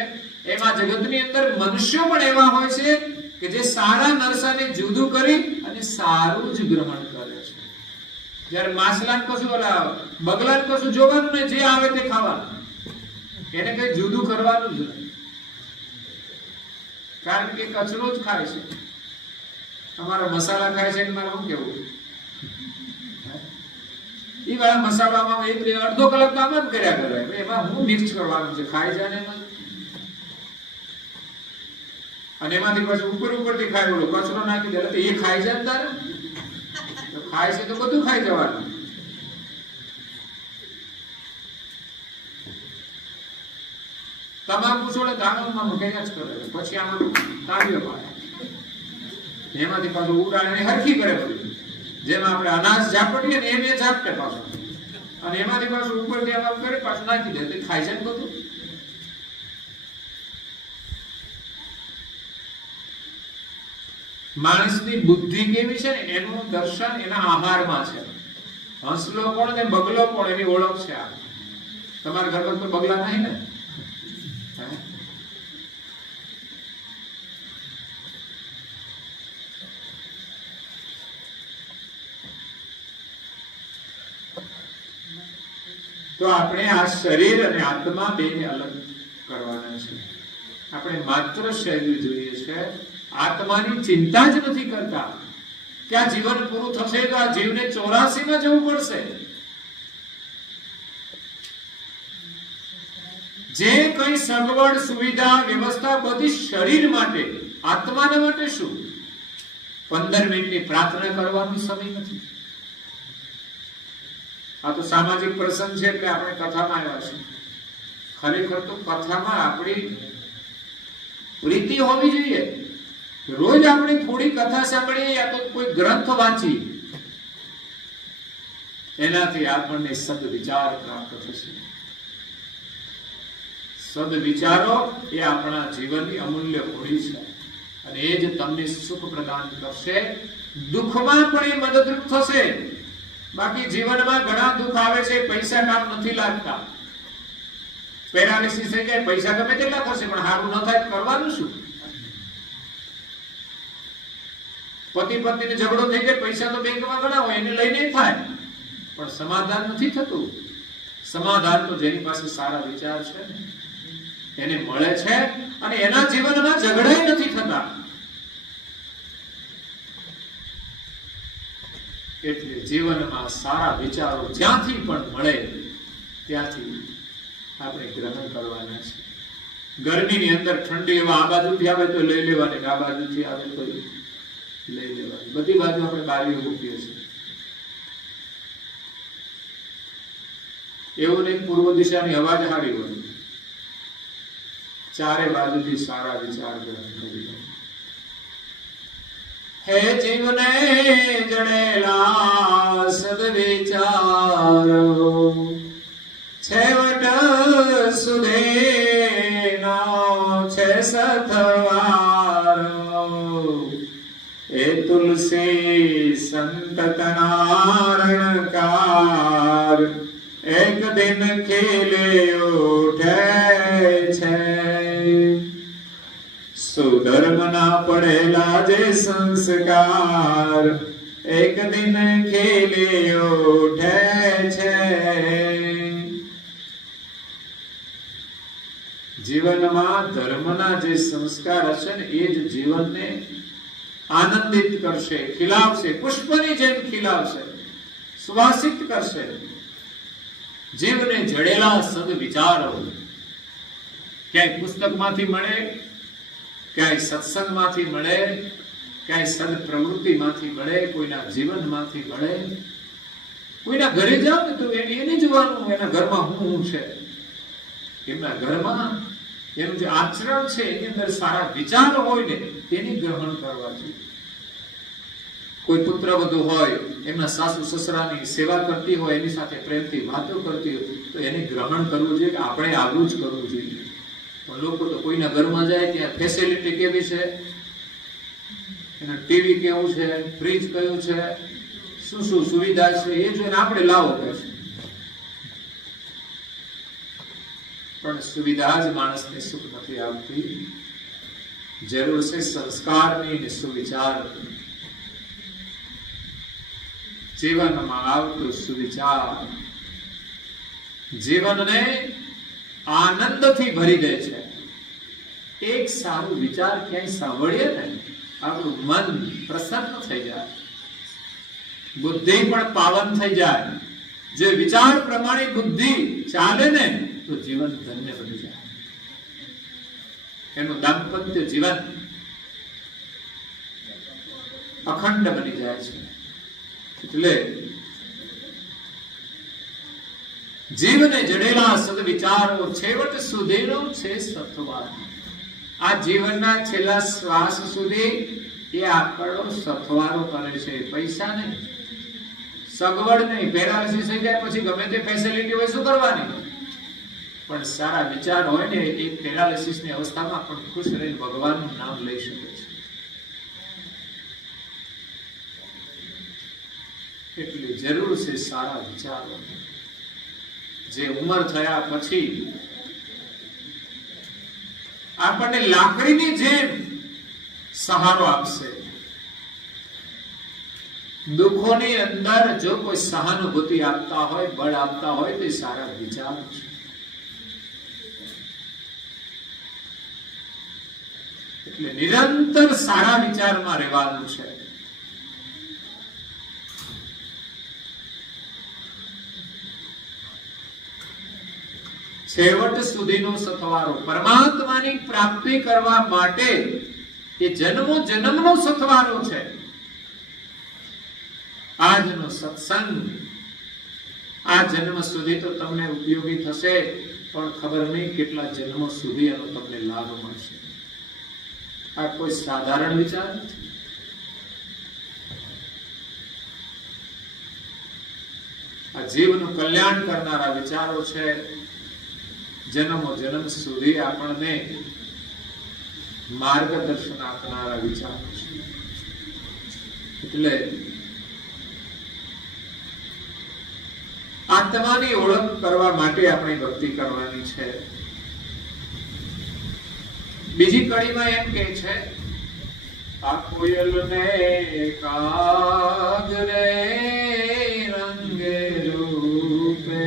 એમાં જગતની અંદર મનુષ્યો પણ એવા હોય છે કે જે સારા નરસાને જુદું કરી અને સારું જ ગ્રહણ કરે છે. જ્યારે માછલા કશું ઓલા બગલા કશું જોવાનું ને, જે આવે તે ખાવાનું, એને કઈ જુદું કરવાનું જ નહીં, કારણ કે કચરો જ ખાય છે. તમારા મસાલા ખાય છે, મારે શું કેવું, એ વાળા મસાલામાં અડધો કલાક કામ જ કર્યા કરે, એમાં હું મિક્સ કરવાનું છે, ખાઈ જાય ને એમાં, અને એમાંથી પછી ઉપરથી ખાય, બોલો કચરો નાખી દે, એ ખાઈ જાય ને તારે, તો ખાય છે તો બધું ખાઈ જવાનું. તમાકુ છોડે દાણોમાં મકાઈ જ કરે, પછી આમાં તાળીઓ પાડે, એમાંથી પાછું ઉડાડીને હરખી કરે બધું, જેમાં આપણે અનાજ ઝાપટીએ ને એમ એ ઝાપટે પાછું, અને એમાંથી પાછું ઉપરથી આમ કરે, પાછું નાખી દે, તો ખાઈ જાય બધું. માણસની બુદ્ધિ કેવી છે ને એનું દર્શન એના આહારમાં છે. હંસલો કોણ ને બગલો કોણ એની ઓળખ છે. આ તમારા ઘરમાં કોઈ બગલા નહીં ને? તો આપણે આ શરીર અને આત્મા બેને અલગ કરવાના છે. આપણે માત્ર શરીર જોઈએ છે, આત્માની ચિંતા જ નથી કરતા કે આ જીવન પૂરું થશે તો આ જીવને 84 માં જવું પડશે. જે કઈ સગવડ સુવિધા વ્યવસ્થા બધી શરીર માટે, આત્માના માટે શું? 15 મિનિટની પ્રાર્થના કરવાનો સમય નથી. આ તો સામાજિક પ્રસંગ છે એટલે આપણે કથામાં આવ્યા છીએ. ખરેખર તો કથામાં આપણી પ્રીતિ હોવી જોઈએ. રોજ આપણે થોડી કથા સાંભળીએ યા તો કોઈ ગ્રંથ વાંચી, એનાથી આપણને સદવિચાર પ્રાપ્ત થશે. સદવિચારો એ આપણા જીવનની અમૂલ્ય મૂડી છે, અને એ જ તમને સુખ પ્રદાન કરશે. દુઃખમાં પણ એ મદદરૂપ થશે. બાકી જીવનમાં ઘણા દુઃખ આવે છે, પૈસા કામ નથી લાગતા. પેરાલિસિસ થઈ જાય, પૈસા ગમે તેટલા થશે પણ સારું ન થાય, કરવાનું શું? પતિ પત્નીને ઝઘડો થઈ જાય, પૈસા તો બેંકમાં ઘણા હોય, એને લઈને થાય, પણ સમાધાન નથી થતું. સમાધાન તો જેની પાસે સારા વિચાર છે એને મળે છે, અને એના જીવનમાં ઝઘડા નથી થતા. એટલે જીવનમાં સારા વિચારો જ્યાંથી પણ મળે ત્યાંથી આપણે ગ્રહણ કરવાના છે. ગરમીની અંદર ઠંડી એવા આ બાજુથી આવે તો લઈ લેવાની, આ બાજુથી આવે તો લઈ લેવાની. બધી બાજુ આપણે બારીઓ મૂકીએ છીએ. એવું નહીં પૂર્વ દિશાની હવા જ હારી હોય, ચારે બાજુથી સારા વિચાર ગ્રહણ કરી. હે જીવને જડેલા સદવિચારો, છેવટ સુધીનો છે સથવારો. એ તુલસી સંતતના રણકાર, એક દિન ખીલે ઉઠે છે. સુધર્મના પડેલા જે સંસ્કાર, એક દિન ખીલી ઉઠે છે. જીવનમાં ધર્મના જે સંસ્કાર હશે ને એ જ જીવનને આનંદિત કરશે, ખીલાવશે, પુષ્પની જેમ ખીલાવશે, સુવાસિત કરશે. જીવને જડેલા સદવિચારો ક્યાંય પુસ્તકમાંથી મળે, ક્યાંય સત્સંગમાંથી મળે, ક્યાંય સદપ્રવૃત્તિમાંથી મળે, કોઈના જીવનમાંથી મળે. કોઈના ઘરે જાઓ ને તો એને જોવાનું એના ઘરમાં શું છે. એમના ઘરમાં એનું જે આચરણ છે એની અંદર સારા વિચારો હોય ને તેની ગ્રહણ કરવા જોઈએ. કોઈ પુત્રવધુ હોય, એમના સાસુ સસરાની સેવા કરતી હોય, એની સાથે પ્રેમથી વાતો કરતી હોય તો એને ગ્રહણ કરવું જોઈએ કે આપણે આવું જ કરવું જોઈએ. પણ લોકો તો કોઈના ઘરમાં જાય ત્યાં ફેસિલિટી કેવી છે, એના ટીવી કેવું છે, ફ્રીજ કયું છે, શું શું સુવિધા છે એ જોઈને આપણે લાવો કે છે. પણ સુવિધા જ માણસને સુખ નથી આપતી. જરૂર છે સંસ્કારની ને સુવિચારની. જીવનમાં આવતું સુવિચાર જીવનને આનંદથી ભરી દે છે. એક સારું વિચાર ક્યાંય સાંભળીએ ને આપણું મન પ્રસન્ન થઈ જાય, બુદ્ધિ પણ પાવન થઈ જાય. જે વિચાર પ્રમાણે બુદ્ધિ ચાલે ને તો જીવન ધન્ય બની જાય. એનું દાંપત્ય જીવન અખંડ બની જાય છે. એટલે જીવને જડેલા સદવિચારો છેવટ સુધીનો છે સત્વાર. આ જીવનના છેલ્લા શ્વાસ સુધી એ આપણો સથવારો કરે છે, પૈસા નહીં, સગવડ નહીં. પેરાલિસિસ થઈ જાય પછી ગમે તે ફેસિલિટી હોય શું કરવાની, પણ સારા વિચાર હોય ને એ પેરાલિસિસ ની અવસ્થામાં પણ ખુશ રહીને ભગવાનનું નામ લઈ શકે છે. એટલી જરૂર છે સારા વિચારો, જે ઉંમર થયા પછી આપણને લાકડીની જેમ સહારો આપશે. દુઃખોની અંદર જો કોઈ સહાનુભૂતિ આપતા હોય, બળ આપતા હોય તે સારા વિચારો છે. એટલે નિરંતર સારા વિચારમાં રહેવાનું છે. છેવટ સુધીનો સથવારો, પરમાત્માની પ્રાપ્તિ કરવા માટે એ જન્મો જન્મનો સથવારો છે. આજનો સત્સંગ આ જન્મ સુધી તો તમને ઉપયોગી થશે, પણ ખબર નહીં કેટલા જન્મો સુધી એનો તમને લાભ મળશે. આ કોઈ સાધારણ વિચાર નથી. આ જીવનું કલ્યાણ કરનારા વિચારો છે. જન્મો જન્મ સુધી આપણને માર્ગદર્શન આપનારા વિચારો છે. એટલે આત્માની ઓળખ કરવા માટે આપણે ભક્તિ કરવાની છે. બીજી કડીમાં એમ કે છે, આ કોયલને કાગરે રંગે રૂપે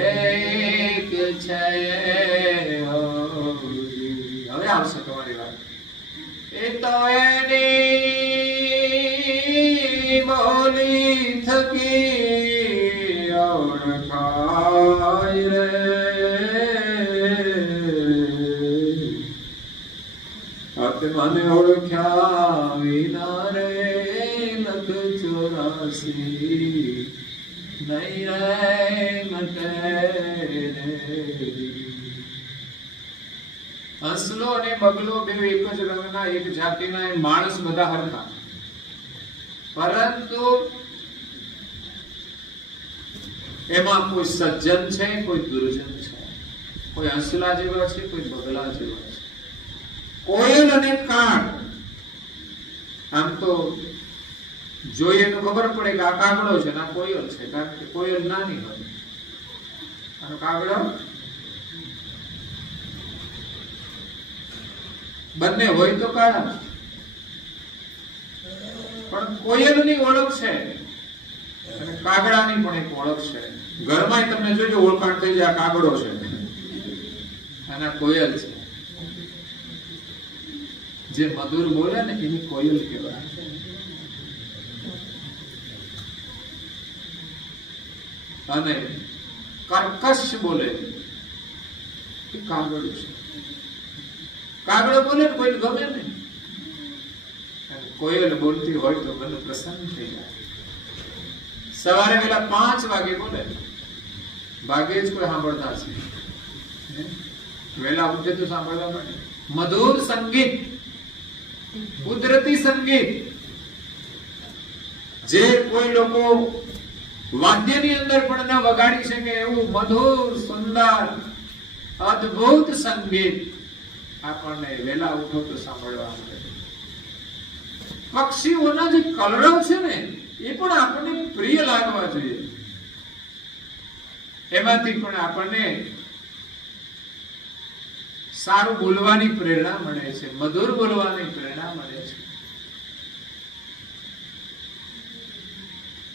એક છે. હવે આવશે તમારી વાત. એ તો એની બોલી થકી ઓળખાય રે, આત્માને ઓળખ્યા વિના રે લખ 84 નહીં રે મટે રે. હંસલો અને બગલો બે એક જ રંગના, એક જાતિના, માણસ બધા હરખા, પરંતુ એમાં કોઈ સજ્જન છે, કોઈ દુર્જન છે, કોઈ હંસલા જેવા છે, કોઈ બગલા જેવા છે. કોયલ અને કાગ, આમ તો જોઈએ તો ખબર પડે કે આ કાગડો છે ને આ કોયલ છે, કારણ કે કોયલ નાની હોય અને કાગડો બંને હોય તો કાળા. પણ કોયલની ઓળખ છે અને કાગડાની પણ એક ઓળખ છે. ઘરમાં તમને જોજો ઓળખાણ થઈ જાય, આ કાગડો છે અને આ કોયલ છે. જે મધુર બોલે ને એની કોયલ કહેવાય. અને કર્કશ બોલે એ કાગડો છે. કાગડો બોલે ને કોઈને ગમે નહીં, કોયલ બોલતી હોય તો મને પ્રસન્ન થઈ જાય. સવારે વેલા 5 વાગે બોલે, ભાગે જ કોઈ સાંભળતા છે. વેલા ઉઠે તો સાંભળવા માટે મધુર સંગીત, કુદરતી સંગીત, જે કોઈ લોકો વાદ્યની અંદર પણ ન વગાડી શકે એવું મધુર સુંદર અદ્ભુત સંગીત આપણને વેલા ઉઠો તો સાંભળવા મળે. પક્ષીઓના જે કલરવ છે ને એ પણ આપણને પ્રિય લાગવા જોઈએ. એમાંથી પણ આપણને સારું બોલવાની પ્રેરણા મળે છે, મધુર બોલવાની પ્રેરણા મળે છે.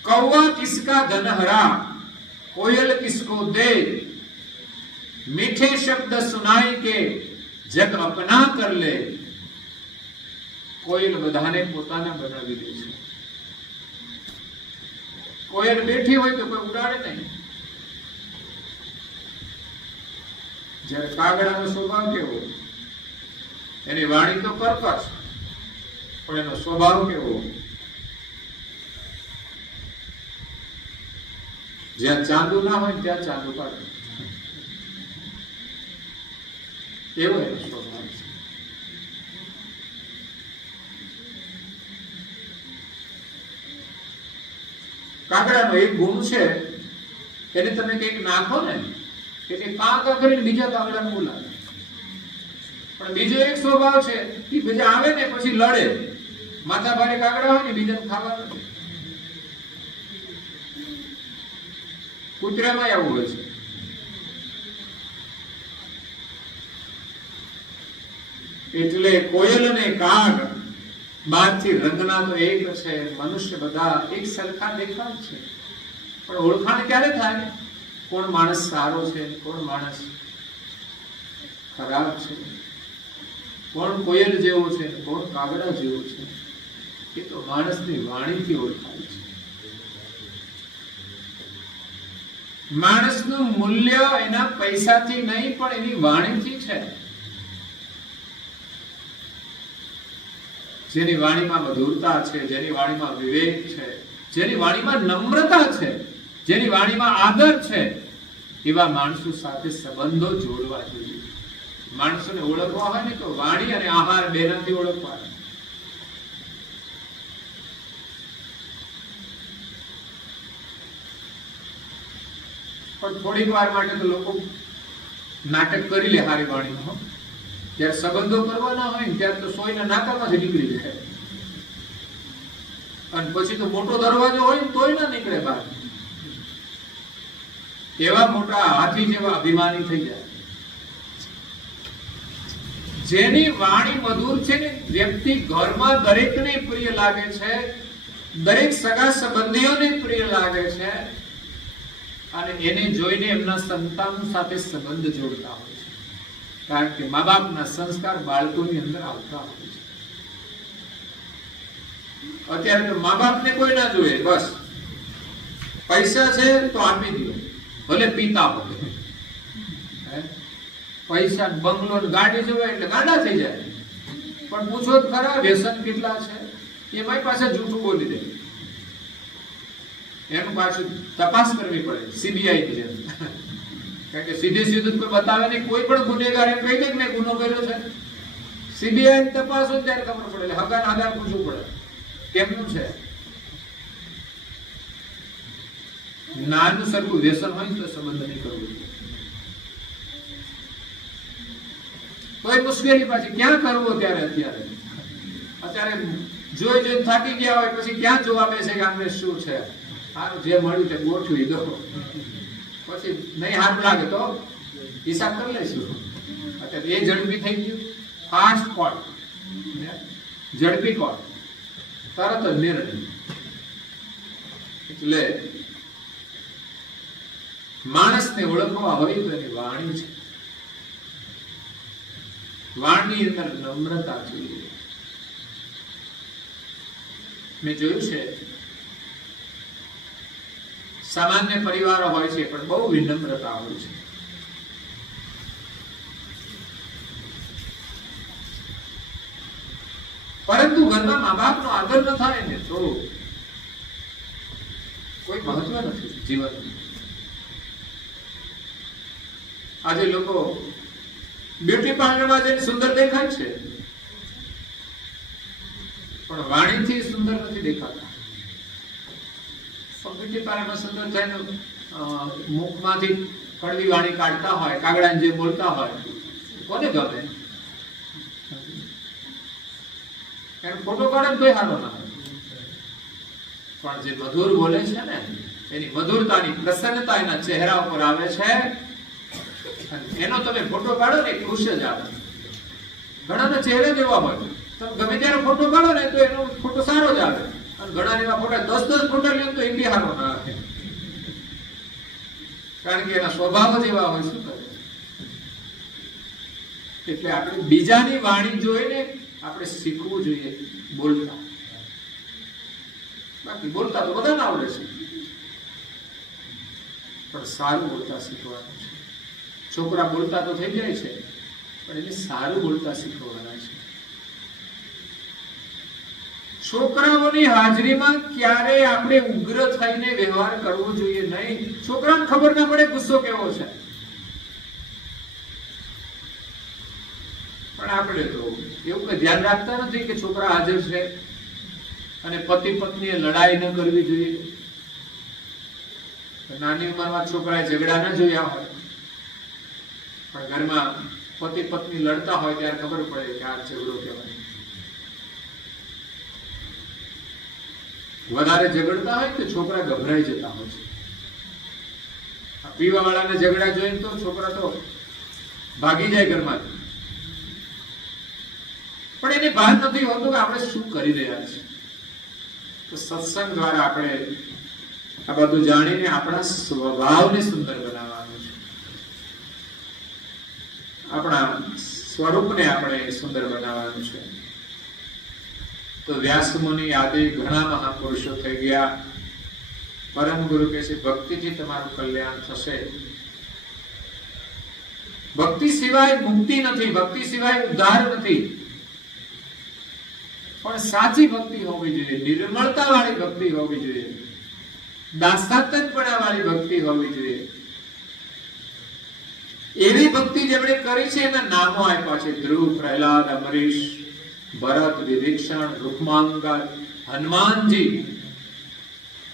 કૌવા કિસકા ધન હરા, કોયલ કિસકો દે, મીઠે શબ્દ સુનાઈ કે જગ અપના કર લે. કોયલ બધાને પોતાના બનાવી દે છે. કોયલ બેઠી હોય તો કોઈ ઉડાડે નહીં. જ્યારે કાગડાનો સ્વભાવ કેવો, એની વાણી તો કર્કશ, પણ એનો સ્વભાવ કેવો, જ્યાં ચાંદુ ના હોય ત્યાં ચાંદુ કાઢે, એવો એનો સ્વભાવ છે. કાગડાનો એક ગુણ છે, એને તમે કંઈક નાખો ને એટલે કાંકા કરીને બીજા કાગડાને બોલાવે. પણ બીજો એક સ્વભાવ છે કે બીજા આવે ને પછી લડે. માથા ભારે કાગડા હોય ને બીજાને ખાવા નથી. કૂતરામાં આવું હોય છે. એટલે કોયલ અને કાગ બહારથી રંગના તો એક છે, મનુષ્ય બધા એક સરખા દેખાય છે, પણ ઓળખાણ ક્યારે થાય? કોણ માણસ સારો છે, કોણ માણસ ખરાબ છે, કોણ કોયલ જેવો છે, કોણ કાગડા જેવો છે, એ તો માણસની વાણીથી ઓળખાય છે. માણસનું મૂલ્ય એના પૈસાથી નહીં પણ એની વાણીથી છે. જેની વાણીમાં મધુરતા છે, જેની વાણીમાં વિવેક છે, જેની વાણીમાં નમ્રતા છે, જેની વાણીમાં આદર છે, એવા માણસો સાથે સંબંધો જોડવા જોઈએ. માણસોને ઓળખવા હોય ને તો વાણી અને આહાર બેનાથી ઓળખવા. પણ થોડીક વાર માટે તો લોકો નાટક કરી લે હારી વાણીમાં. જ્યારે સંબંધો કરવાના હોય ને ત્યારે તો સોયના નાકામાંથી નીકળી જાય, અને પછી તો મોટો દરવાજો હોય ને તોય ના નીકળે બહાર. એવા મોટા હાથી જેવા અભિમાની થઈ જાય. જેની વાણી મધુર છે ને, વ્યક્તિ ઘરમાં દરેકને પ્રિય લાગે છે, દરેક સગા સંબંધીઓને પ્રિય લાગે છે, અને એને જોઈને એમના સંતાનો સાથે સંબંધ જોડતા હોય છે. કારણ કે મા બાપના સંસ્કાર બાળકોની અંદર આવતા હોય છે. અત્યારે તો મા બાપને કોઈ ના જોઈએ, બસ પૈસા છે તો આપી દો, ભલે પિતા હોય. પૈસા બંગલો ગાડી જોવે એટલે ગાંડા થઈ જાય. પણ પૂછો તો ખરા વ્યસન કેટલા છે, એમાં પાસે જૂઠું બોલી દે. એનું પાછું તપાસ કરવી પડે સીબીઆઈ ની જેમ. કારણ કે સીધે સીધું કોઈ બતાવે નહીં. કોઈ પણ ગુનેગાર એમ કહી દે કે મેં ગુનો કર્યો છે, સીબીઆઈ તપાસ હોય ત્યારે ખબર પડે. હગાર પૂછવું પડે કેમનું છે. નાનું સરખું વ્યસન હોય તો સંબંધ નહીં કરવો. કોઈ મુશ્કેલી પાછી ક્યાં કરવો ત્યારે અત્યારે જોઈ થાકી ગયા હોય પછી ક્યાં જોવા બેસે કે આમને શું છે. સારું જે મળ્યું તે ગોઠવી દો, પછી નહીં હાથ લાગે તો હિસાબ કરી લઈશું. અત્યારે એ ઝડપી થઈ ગયું, ફાસ્ટ કોલ, ઝડપી કોલ, તરત જ નિર્ણય. એટલે માણસને ઓળખવા હોય તો એની વાણી છે. વાણી અંદર નમ્રતા જોઈએ. મેં જોયું છે સામાન્ય પરિવારો હોય છે પણ બહુ વિનમ્રતા હોય છે. પરંતુ ઘરમાં મા બાપનો આદર ન થાય ને તો કોઈ મહત્વ નથી જીવનનું. આજે લોકો બ્યુટી પાર્લરમાં જઈને સુંદર દેખાય છે પણ વાણીથી સુંદર નથી દેખાતા. બ્યુટી પાર્લરમાં સુંદર થઈને મુખમાંથી કડવી વાણી કાઢતા હોય, કાગડાને જે બોલતા હોય, કોને ગમે? ફોટો કાઢે તોય સારો ના હોય. પણ જે મધુર બોલે છે ને, એની મધુરતાની પ્રસન્નતા એના ચહેરા ઉપર આવે છે. એનો તમે ફોટો પાડો ને ખુશ જ આવે. ઘણાના ચહેરા જેવા હોય, તમે ગમે ત્યારે ફોટો પાડો ને તો એનો ફોટો સારો જ આવે, અને ઘણા એવા ફોટા 10 ફોટા લે તો એ હારો ના આવે, કારણ કે એના સ્વભાવ જ એવા હોય. શું કરે? એટલે આપણે બીજાની વાણી જોઈને આપણે શીખવું જોઈએ બોલતા. બાકી બોલતા તો બધાને આવડે છે, પણ સારું બોલતા શીખવાનું છે. છોકરા બોલતા તો થઈ જાય છે, પણ એને સારું બોલતા શીખવાના છે. છોકરાઓની હાજરીમાં ક્યારેય આપણે ઉગ્ર થઈને વ્યવહાર કરવો જોઈએ નહીં. છોકરાને ખબર ના પડે ગુસ્સો કેવો છે, પણ આપણે તો એવું કઈ ધ્યાન રાખતા નથી કે છોકરા હાજર છે અને પતિ પત્નીએ લડાઈ ન કરવી જોઈએ. નાની ઉંમરમાં છોકરાએ ઝઘડા ન જોયા હોય, પણ ઘરમાં પતિ પત્ની લડતા હોય ત્યારે ખબર પડે કે આ ઝઘડો કહેવાય. વધારે ઝઘડતા હોય તો છોકરા ગભરાઈ જતા હોય છે. પીવા વાળાના ઝઘડા જોઈને તો છોકરા તો ભાગી જાય ઘરમાંથી, પણ એને ભાન નથી હોતું કે આપણે શું કરી રહ્યા છીએ. તો સત્સંગ દ્વારા આપણે આ બધું જાણીને આપણા સ્વભાવને સુંદર બનાવવાનું છે, આપણા સ્વરૂપને આપણે સુંદર બનાવવાનું છે. તો વ્યાસ મુનિ આદિ ઘણા મહાપુરુષો થઈ ગયા. પરમ ગુરુ કહે છે ભક્તિથી તમારું કલ્યાણ થશે. ભક્તિ સિવાય મુક્તિ નથી, ભક્તિ સિવાય ઉદ્ધાર નથી. પણ સાચી ભક્તિ હોવી જોઈએ, નિર્મળતા વાળી ભક્તિ હોવી જોઈએ, દાસાતનપણા વાળી ભક્તિ હોવી જોઈએ. એવી ભક્તિ જેમણે કરી છે એના નામો આપ્યા છે: ધ્રુવ, પ્રહલાદ, અમરીશ, ભરત, વિભીષણ, રૂકમાંગદ, હનુમાનજી.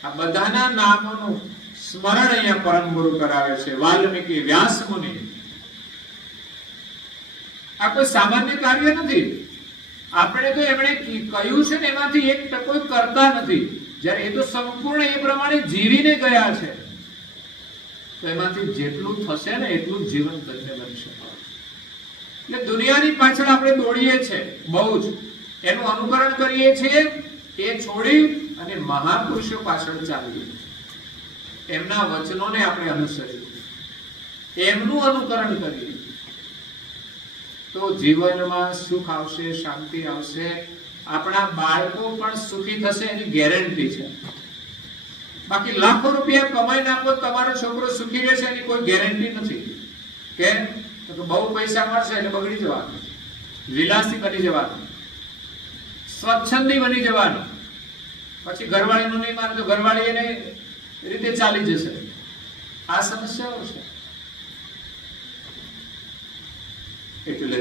આ બધાના નામોનું સ્મરણ અહીંયા પરમ ગુરુ કરાવે છે. વાલ્મીકી, વ્યાસ મુનિ. આ કોઈ સામાન્ય કાર્ય નથી. આપણે તો એમણે કહ્યું છે ને એમાંથી એક ટકો કરતા નથી, જ્યારે એ તો સંપૂર્ણ એ પ્રમાણે જીવીને ગયા છે. તો એમાંથી જેટલું થશે ને એટલું જીવન ધન્ય બનશે. એટલે દુનિયાની પાછળ આપણે દોડીએ છીએ બહુ જ, એનું અનુકરણ કરીએ છીએ, એ છોડી અને મહાપુરુષો પાછળ ચાલીએ, એમના વચનોને આપણે અનુસરીએ, એમનું અનુકરણ કરીએ, તો જીવનમાં સુખ આવશે, શાંતિ આવશે. આપણા બાળકો પણ સુખી થશે એની ગેરંટી છે. બાકી લાખો રૂપિયા કમાઈને આપો તમારો છોકરો સુખી રહેશે એની કોઈ ગેરંટી નથી. કેમ? તો બહુ પૈસા મળશે એટલે બગડી જવાનું, વિલાસી બની જવાનું, સ્વચ્છંદી બની જવાનું. પછી ઘરવાળીનું નહીં માને તો ઘરવાળી એને રીતે ચાલી જશે. આ સમસ્યાઓ છે. એટલે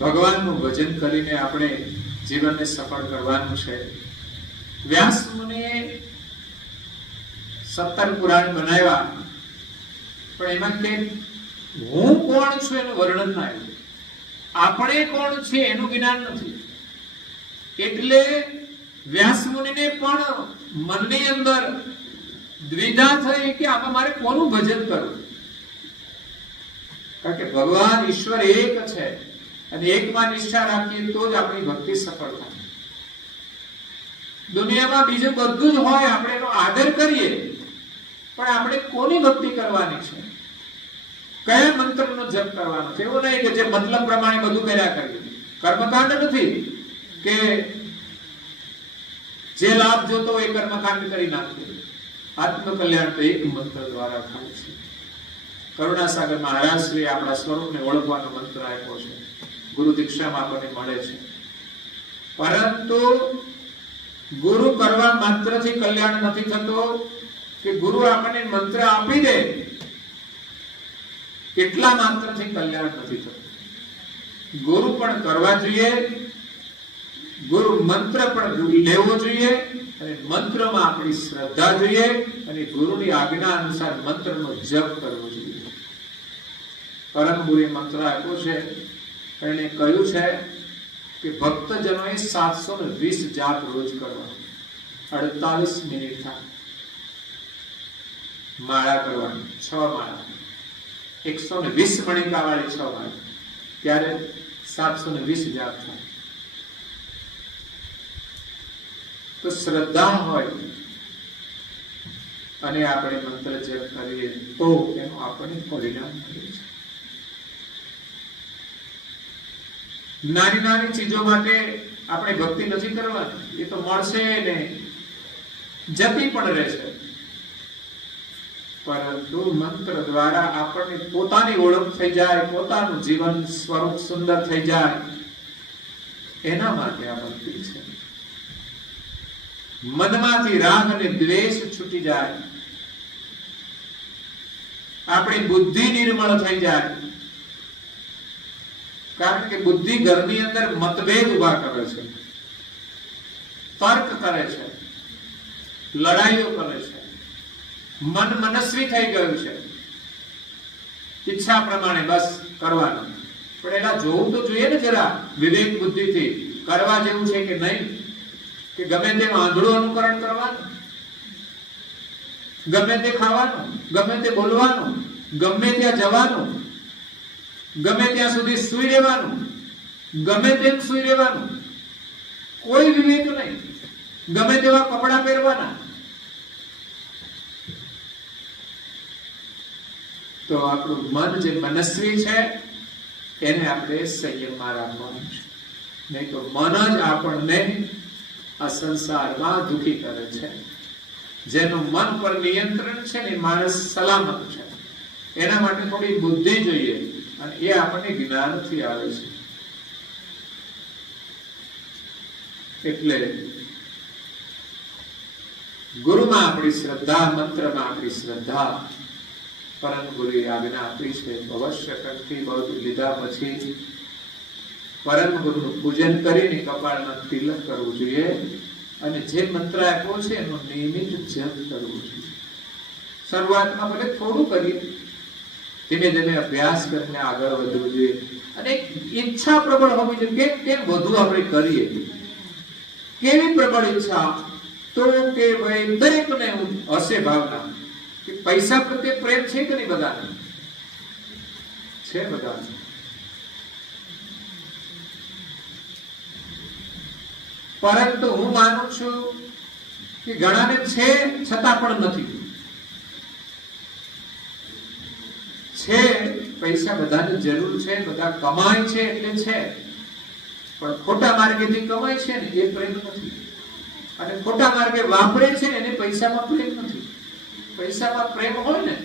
ભગવાનનું ભજન કરીને આપણે જીવનને સફળ કરવાનું છે. વ્યાસ મુનિએ 17 પુરાણ બનાવ્યા, પણ એમાં કે હું કોણ છું એનું વર્ણન ના આવ્યું. આપણે કોણ છે એનું જ્ઞાન નથી. એટલે વ્યાસ મુનિને પણ મનની અંદર દ્વિધા થઈ કે આમાં મારે કોનું ભજન કરવું. કારણ કે ભગવાન ઈશ્વર એક છે અને એકમાં નિષ્ઠા રાખીએ તો જ આપણી ભક્તિ સફળ થાય. દુનિયામાં બીજું બધું જ હોય, આપણે એનો આદર કરીએ, પણ આપણે કોની ભક્તિ કરવાની છે, કયા મંત્રનો જપ કરવાનો છે. એવું નહીં કે જે મતલબ પ્રમાણે બધું કર્યા કરીએ. કર્મકાંડ નથી કે જે લાભ જોતો હોય કર્મકાંડ કરી નાખીએ. આત્મકલ્યાણ તો એક મંત્ર દ્વારા થાય છે. કરુણાસાગર મહારાજ શ્રી આપણા સ્વરૂપને ઓળખવાનો મંત્ર આપ્યો છે, ગુરુ દીક્ષામાં આપણને મળે છે. પરંતુ ગુરુ કરવા માત્રથી કલ્યાણ નથી થતો, કે ગુરુ આપણને મંત્ર આપી દે એટલા માત્રથી કલ્યાણ નથી થતું. ગુરુ પણ કરવા જોઈએ, ગુરુ મંત્ર પણ લેવો જોઈએ, અને મંત્રમાં આપણી શ્રદ્ધા જોઈએ, અને ગુરુની આજ્ઞા અનુસાર મંત્રનો જપ કરવો જોઈએ. પરમ ગુરુએ મંત્ર આપ્યો છે, એને કહ્યું છે કે ભક્તજનોએ 720 જાપ રોજ કરવા, 48 મિનિટ થાય. માળા કરવાની, 6 માળા, 120 મણિકા વાળી 6 માળા, ત્યારે 720 જાપ થાય. તો શ્રદ્ધા હોય અને આપણે મંત્ર જપ કરીએ તો એનું આપણને પરિણામ મળે છે. નાની નાની ચીજો માટે આપણે ભક્તિ નથી કરવાની, એ તો મળશે ને જતી પણ રહેશે, પરંતુ મંત્ર દ્વારા આપણને પોતાની ઓળખ થઈ જાય, પોતાનું જીવન સ્વરૂપ સુંદર થઈ જાય, એના માટે આ ભક્તિ છે. મનમાંથી રાગ અને દ્વેષ છૂટી જાય, આપણી બુદ્ધિ નિર્મળ થઈ જાય, કારણ કે બુદ્ધિ ઘરની અંદર મતભેદ ઉભા કરે છે, તર્ક કરે છે, લડાઈઓ કરે છે, મન મનસ્વી થઈ ગયું છે, ઈચ્છા પ્રમાણે બસ કરવાનું. પણ એના જોવું તો જોઈએ ને જરા વિવેક બુદ્ધિથી, કરવા જેવું છે કે નહીં, કે ગમે તેમ આંધળું અનુકરણ કરવાનું, ગમે તે ખાવાનું, ગમે તે બોલવાનું, ગમે ત્યાં જવાનું, ગમે ત્યાં સુધી સૂઈ રહેવાનું, ગમે તેમ સૂઈ રહેવાનું, કોઈ વિવેક નહીં, ગમે તેવા કપડા પહેરવાના. તો આપણું મન જે મનસ્વી છે એને આપણે સંયમમાં રાખવાનું છે, નહીં તો મન જ આપણને આ સંસારમાં દુઃખી કરે છે. જેનું મન પર નિયંત્રણ છે ને માણસ સલામત છે. એના માટે થોડી બુદ્ધિ જોઈએ, અને એ આપણને જ્ઞાનથી આવે છે. એટલે ગુરુમાં આપણી શ્રદ્ધા, મંત્રમાં આપણી શ્રદ્ધા, પરમ ગુરુએ આજ્ઞા આપી છે અવશ્ય કંઠી બહુ લીધા પછી પરમ ગુરુનું પૂજન કરીને કપાળમાં તિલક કરવું જોઈએ, અને જે મંત્ર આપ્યો છે એનો નિયમિત જપ કરવો જોઈએ. શરૂઆતમાં ભલે થોડું કરીએ, ધીમે ધીમે અભ્યાસ કરીને આગળ વધવું જોઈએ, અને ઈચ્છા પ્રબળ હોવી જોઈએ. કેમ વધુ આપણે કરીએ, કેવી પ્રબળ ઈચ્છા, તો કે ભાઈ દરેકને હશે ભાવના કે પૈસા પ્રત્યે પ્રેમ છે કે નહીં? બધાને છે, બધાને. પરંતુ હું માનું છું કે ઘણાને છે છતાં પણ નથી. છે, પૈસા બધાની જરૂર છે, બધા કમાય છે એટલે છે, પણ ખોટા માર્ગેથી કમાય છે ને એ પ્રેમ નથી, અને ખોટા માર્ગે વાપરે છે ને એને પૈસામાં પ્રેમ નથી. પૈસામાં પ્રેમ હોય ને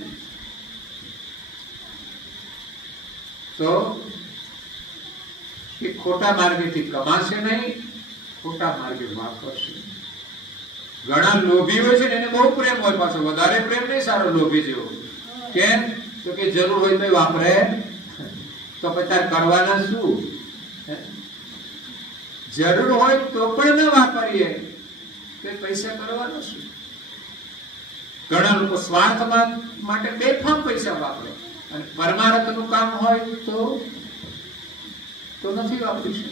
તો એ ખોટા માર્ગેથી કમાશે નહીં, ખોટા માર્ગે વાપરશે. ઘણા લોભી હોય છે ને એને બહુ પ્રેમ હોય, પાછો વધારે પ્રેમ નહીં સારો લોભી જેવો. કેમ? તો કે જરૂર હોય તો વાપરે, તો પછી કરવાના શું? જરૂર હોય તો પણ ન વાપરીએ તો પૈસા કરવાનો શું? ઘણા લોકો સ્વાર્થ માટે બેફામ પૈસા વાપરે, અને પરમાર્થનું કામ હોય તો નથી વાપરી શકે.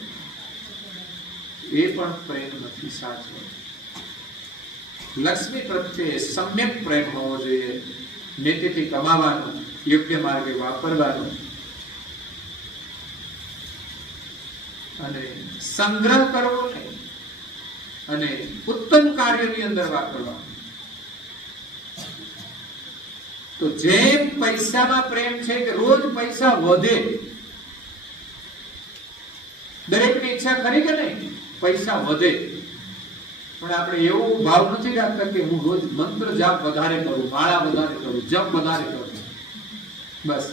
એ પણ પ્રેમ નથી સાચો. લક્ષ્મી પ્રત્યે સમ્યક પ્રેમ હોવો જોઈએ. નીતિથી કમાવાનું, યોગ્ય માર્ગે વાપરવાનું, અને સંગ્રહ કરવો નહીં, અને ઉત્તમ કાર્યની અંદર વાપરવાનું. તો જેમ પૈસામાં પ્રેમ છે કે રોજ પૈસા વધે, દરેકની ઈચ્છા ખરી કે નહીં પૈસા વધે, પણ આપણે એવો ભાવ નથી રાખતા કે હું રોજ મંત્ર જાપ વધારે કરું, માળા વધારે કરું, જપ વધારે કરું. બસ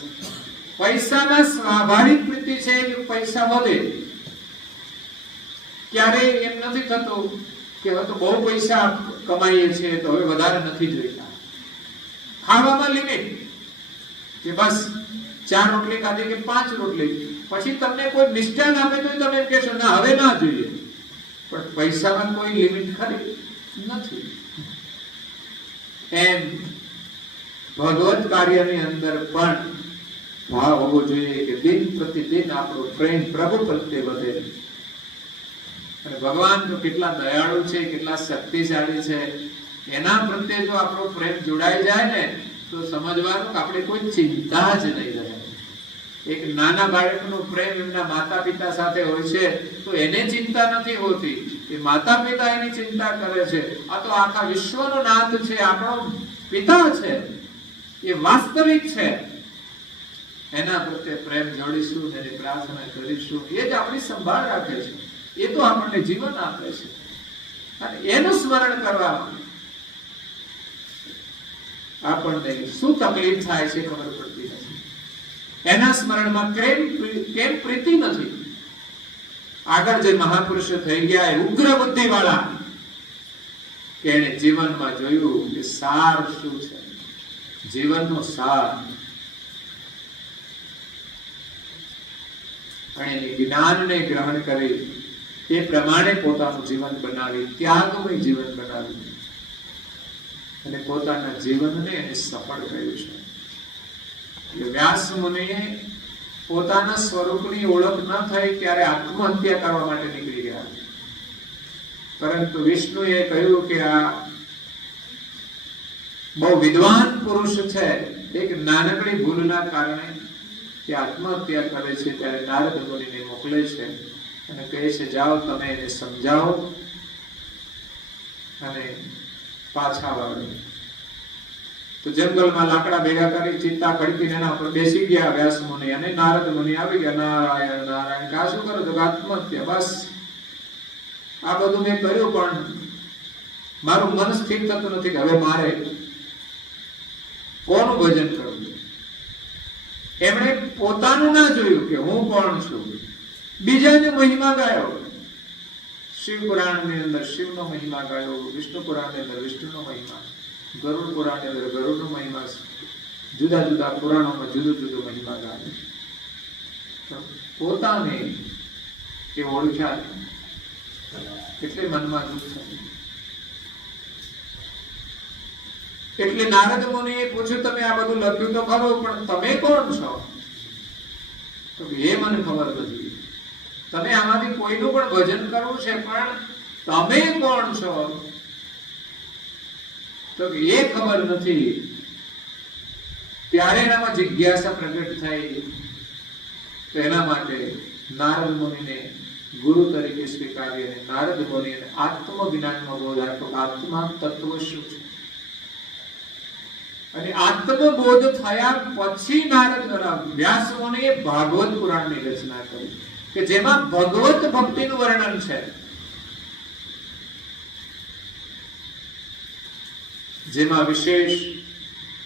પૈસામાં સ્વાભાવિક વૃત્તિ છે કે પૈસા વધે. ક્યારે એમ નથી થતું કે હવે તો બહુ પૈસા કમાઈએ છીએ તો હવે વધારે નથી જોઈતા. ખાવામાં લિમિટ, કે બસ 4 રોટલી ખાધી કે 5 રોટલી, પછી તમને કોઈ મિષ્ટાન આપે તો તમે એમ કહેશો ના હવે ના જોઈએ. પણ પૈસામાં કોઈ લિમિટ ખરી નથી. એમ ભગવત કાર્યની અંદર પણ ભાવ હોવો જોઈએ કે દિન પ્રતિદિન આપણો પ્રેમ પ્રભુ પ્રત્યે વધે. અને ભગવાન તો કેટલા દયાળુ છે, કેટલા શક્તિશાળી છે, એના પ્રત્યે જો આપણો પ્રેમ જોડાઈ જાય ને તો સમજવાનું કે આપણે કોઈ ચિંતા જ નહીં રહે. એક નાના બાળકનો પ્રેમ એમના માતા પિતા સાથે હોય છે તો એને ચિંતા નથી હોતી, એ માતા પિતા એની ચિંતા કરે છે. આ તો આખા વિશ્વનો નાથ છે, આપણો પિતા છે, એ વાસ્તવિક છે. એના પ્રત્યે પ્રેમ જોડીશું, એની પ્રાર્થના કરીશું, એ જ આપણી સંભાળ રાખે છે, એ તો આપણને જીવન આપે છે. અને એનું સ્મરણ કરવામાં આપણને શું તકલીફ થાય છે ખબર પડતી નથી. એના સ્મરણમાં કેમ પ્રીતિ નથી. આગળ જે મહાપુરુષો થઈ ગયા એ ઉગ્ર બુદ્ધિ વાળા, કે એને જીવનમાં જોયું કે સાર શું છે, જીવનનો સાર, અને એને જ્ઞાનને ગ્રહણ કરી એ પ્રમાણે પોતાનું જીવન બનાવી, ત્યાગમય જીવન બનાવી અને પોતાના જીવનને એને સફળ કર્યું છે. વ્યાસ મુનિએ પોતાના સ્વરૂપની ઓળખ ન થઈ ત્યારે આત્મહત્યા કરવા માટે નીકળી ગયા, પરંતુ વિષ્ણુએ કહ્યું કે આ બહુ વિદ્વાન પુરુષ છે, એક નાનકડી ભૂલના કારણે તે આત્મહત્યા કરે છે. ત્યારે નારદ મુનિને મોકલે છે અને કહે છે જાઓ તમે એને સમજાવો અને પાછા વાળો. તો જંગલમાં લાકડા ભેગા કરી ચિત્તા ખડકીને એના પર બેસી ગયા વ્યાસ મુનિ, અને નારદ મુનિ આવી ગયા. નારાયણ નારાયણ, કા શું કરો? તો આત્મહત્યા. બસ આ બધું મેં કર્યું પણ મારું મન સ્થિર થતું નથી કે હવે મારે કોનું ભજન કરવું. એમણે પોતાનું ના જોયું કે હું કોણ છું, બીજાની મહિમા ગાયો. શિવ પુરાણ ની અંદર શિવનો મહિમા ગાયો, વિષ્ણુ પુરાણ ની અંદર વિષ્ણુનો મહિમા, ગરુડ પુરાણ ની અંદર ગરુડનો મહિમા, જુદા જુદા પુરાણોમાં જુદો જુદો મહિમા ગાયો. પોતાને એ ઓળખ્યા એટલે મનમાં દુઃખ થયું. એટલે નારદ મુનિએ પૂછ્યું તમે આ બધું લખ્યું તો ખરું, પણ તમે કોણ છો? તો એ મને ખબર નથી. તમે આમાંથી કોઈનું પણ ભજન કરવું છે, પણ તમે કોણ છો તો એ ખબર નથી. ત્યારે એનામાં જિજ્ઞાસા પ્રગટ થઈ. તો એના માટે નારદ મુનિને ગુરુ તરીકે સ્વીકારી અને નારદ મુનિને આત્મજ્ઞાનનો બોધ આપ્યો. આત્મા તત્વ શું છે? અને આત્મબોધ થયા પછી નારદ વ્યાસ મુનિએ ભાગવત પુરાણની રચના કરી કે જેમાં ભગવત ભક્તિનું વર્ણન છે, જેમાં વિશેષ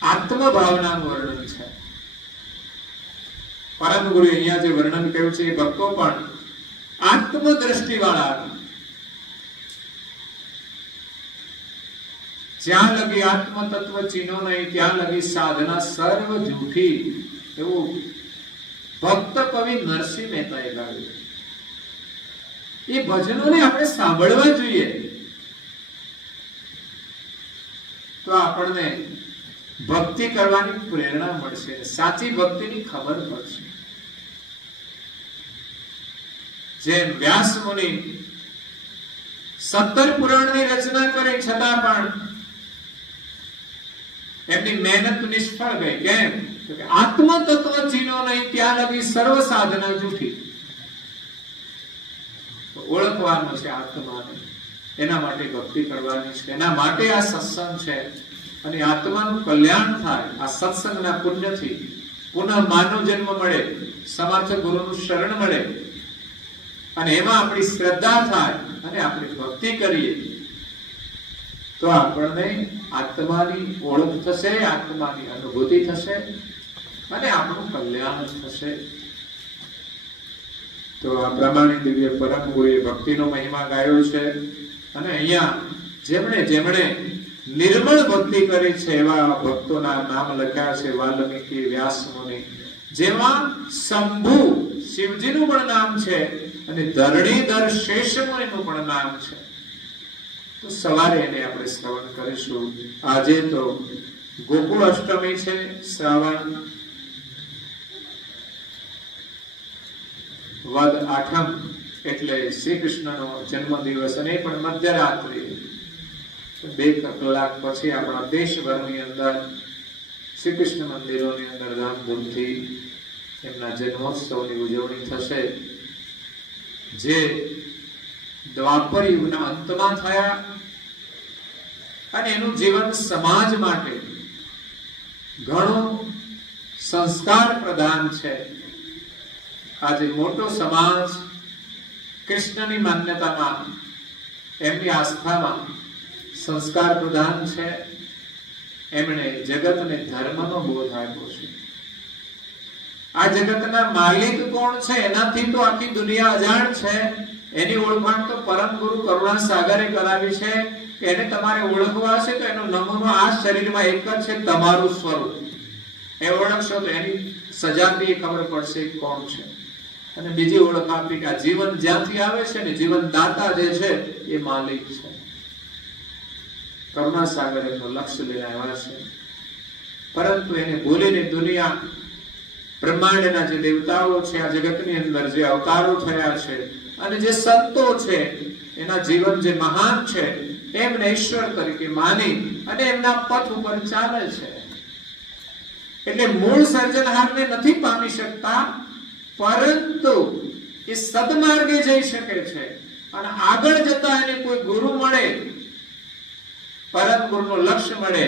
આત્મભાવનાનું વર્ણન છે. પરમ ગુરુએ અહીંયા જે વર્ણન કર્યું છે એ ભક્તો પણ આત્મદ્રષ્ટિ વાળા, જ્યાં લગી આત્મ તત્વ ચીનો નહીં ત્યાં લગી સાધના સર્વ જૂઠી, એવું ભક્ત કવિ નરસિંહ મહેતાએ ગાયું. એ ભજનોને આપણે સાંભળવા જોઈએ તો આપણને ભક્તિ કરવાની પ્રેરણા મળશે, સાચી ભક્તિની ખબર પડશે. જેમ વ્યાસ મુનિ 17 પુરાણની રચના કરી છતાં પણ એમની મહેનત નિષ્ફળ ગઈ. કેમ? તો કે આત્મ તત્વ ચીનો નહીં ત્યાં લગી સર્વ સાધના જૂઠી. ઓળખવાનું છે આત્માને, એના માટે ભક્તિ કરવાની છે, એના માટે આ સત્સંગ છે. અને આત્માનું કલ્યાણ થાય આ સત્સંગના પુણ્યથી. પુનઃ માનવ જન્મ મળે, સમર્થ ગુરુનું શરણ મળે, અને એમાં આપણી શ્રદ્ધા થાય અને આપણે ભક્તિ કરીએ તો આપણને આત્માની ઓળખ થશે, આત્માની અનુભૂતિ થશે અને આપણું કલ્યાણ થશે. તો આ પ્રમાણે દિવ્ય પરમ ગુરુએ ભક્તિનો મહિમા ગાયો છે. અને અહીંયા જેમણે જેમણે નિર્મળ ભક્તિ કરી છે એવા ભક્તોના નામ લખ્યા છે. વાલ્મીકી, વ્યાસ મુનિ, જેમાં શંભુ શિવજીનું પણ નામ છે અને ધરણીધર શેષ મુનિનું પણ નામ છે. તો સવારે એને આપણે શ્રવણ કરીશું. આજે તો ગોકુળ અષ્ટમી છે, શ્રાવણ વદ આઠમ એટલે શ્રી કૃષ્ણનો જન્મ દિવસ, અને પણ મધ્યરાત્રિ 2 કલાક પછી આપણા દેશભરની અંદર શ્રી કૃષ્ણ મંદિરોની અંદર ધામધૂમથી એમના જન્મોત્સવની ઉજવણી થશે, જે દ્વાપર યુગના અંતમાં થયા અને એનું જીવન સમાજ માટે ઘણું સંસ્કાર પ્રધાન છે. આજે મોટો સમાજ કૃષ્ણની માન્યતામાં, એમની આસ્થામાં સંસ્કાર પ્રધાન છે. એમણે જગતને ધર્મનો બોધ આપ્યો છે. આ જગતના માલિક કોણ છે એનાથી તો આખી દુનિયા અજાણ છે. એની ઓળખાણ તો પરમ ગુરુ કરુણા સાગરે કરાવી છે કે એને તમારે ઓળખવા છે તો એનો નમૂનો આ શરીરમાં એક જ છે, તમારું સ્વરૂપ. એ ઓળખશો તો એની સજાતી ખબર પડશે કોણ છે. અને બીજી ઓળખ આપી કે આ જીવન જ્યાંથી આવે છે ને, જીવન દાતા જે છે એ માલિક છે. કરુણા સાગર એનું લક્ષ્ય લઈને આવ્યા છે. પરંતુ એને ભૂલીને દુનિયા, બ્રહ્માંડના જે દેવતાઓ છે, આ જગતની અંદર જે અવતારો થયા છે અને જે સંતો છે, એના જીવન જે મહાન છે, એમને ઈશ્વર તરીકે માની અને એમના પથ ઉપર ચાલે છે. એટલે મૂળ સર્જનહારને નથી પામી શકતા, પરંતુ એ સદમાર્ગે જઈ શકે છે. અને આગળ જતા એને કોઈ ગુરુ મળે, પરમ ગુરુનું લક્ષ્ય મળે,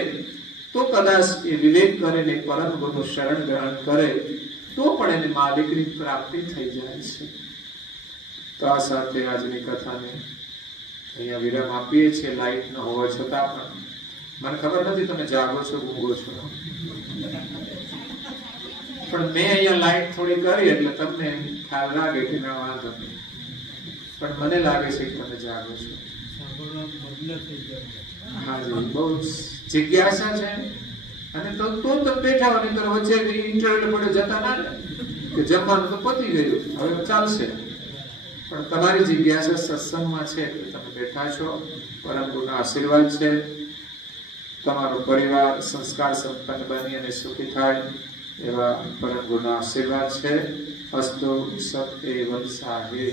તો કદાચ એ વિવેક કરીને પરમ ગુરુનું શરણ ગ્રહણ કરે તો પણ એને માલિકની પ્રાપ્તિ થઈ જાય છે. તો આ સાથે આજની કથાને અહીંયા વિરામ આપીએ છીએ. લાઈટ ન હોવા છતાં પણ મને ખબર નથી તમે જાગો છો, ઊંઘો છો, પણ મેં અહીંયા લાઈટ થોડી કરી એટલે તમને ખ્યાલ લાગે કે ના વાંધો નહીં, પણ મને લાગે છે કે તમે જાગો છો. હાજી, બહુ જિજ્ઞાસા છે. અને તો તમે બેઠા હો, નહીં તો વચ્ચે ઇન્ટરવ્યુ પડે જતા ના ને કે જમવાનું તો પતી ગયું, હવે ચાલશે. પણ તમારી જિજ્ઞાસા સત્સંગમાં છે એટલે તમે બેઠા છો. પરમ ગુરુના આશીર્વાદ છે. તમારો પરિવાર સંસ્કાર સંપન્ન બની અને સુખી થાય એવા પરમ ગુરુના આશીર્વાદ છે. અસ્તુ સત્ય વત્સાહે.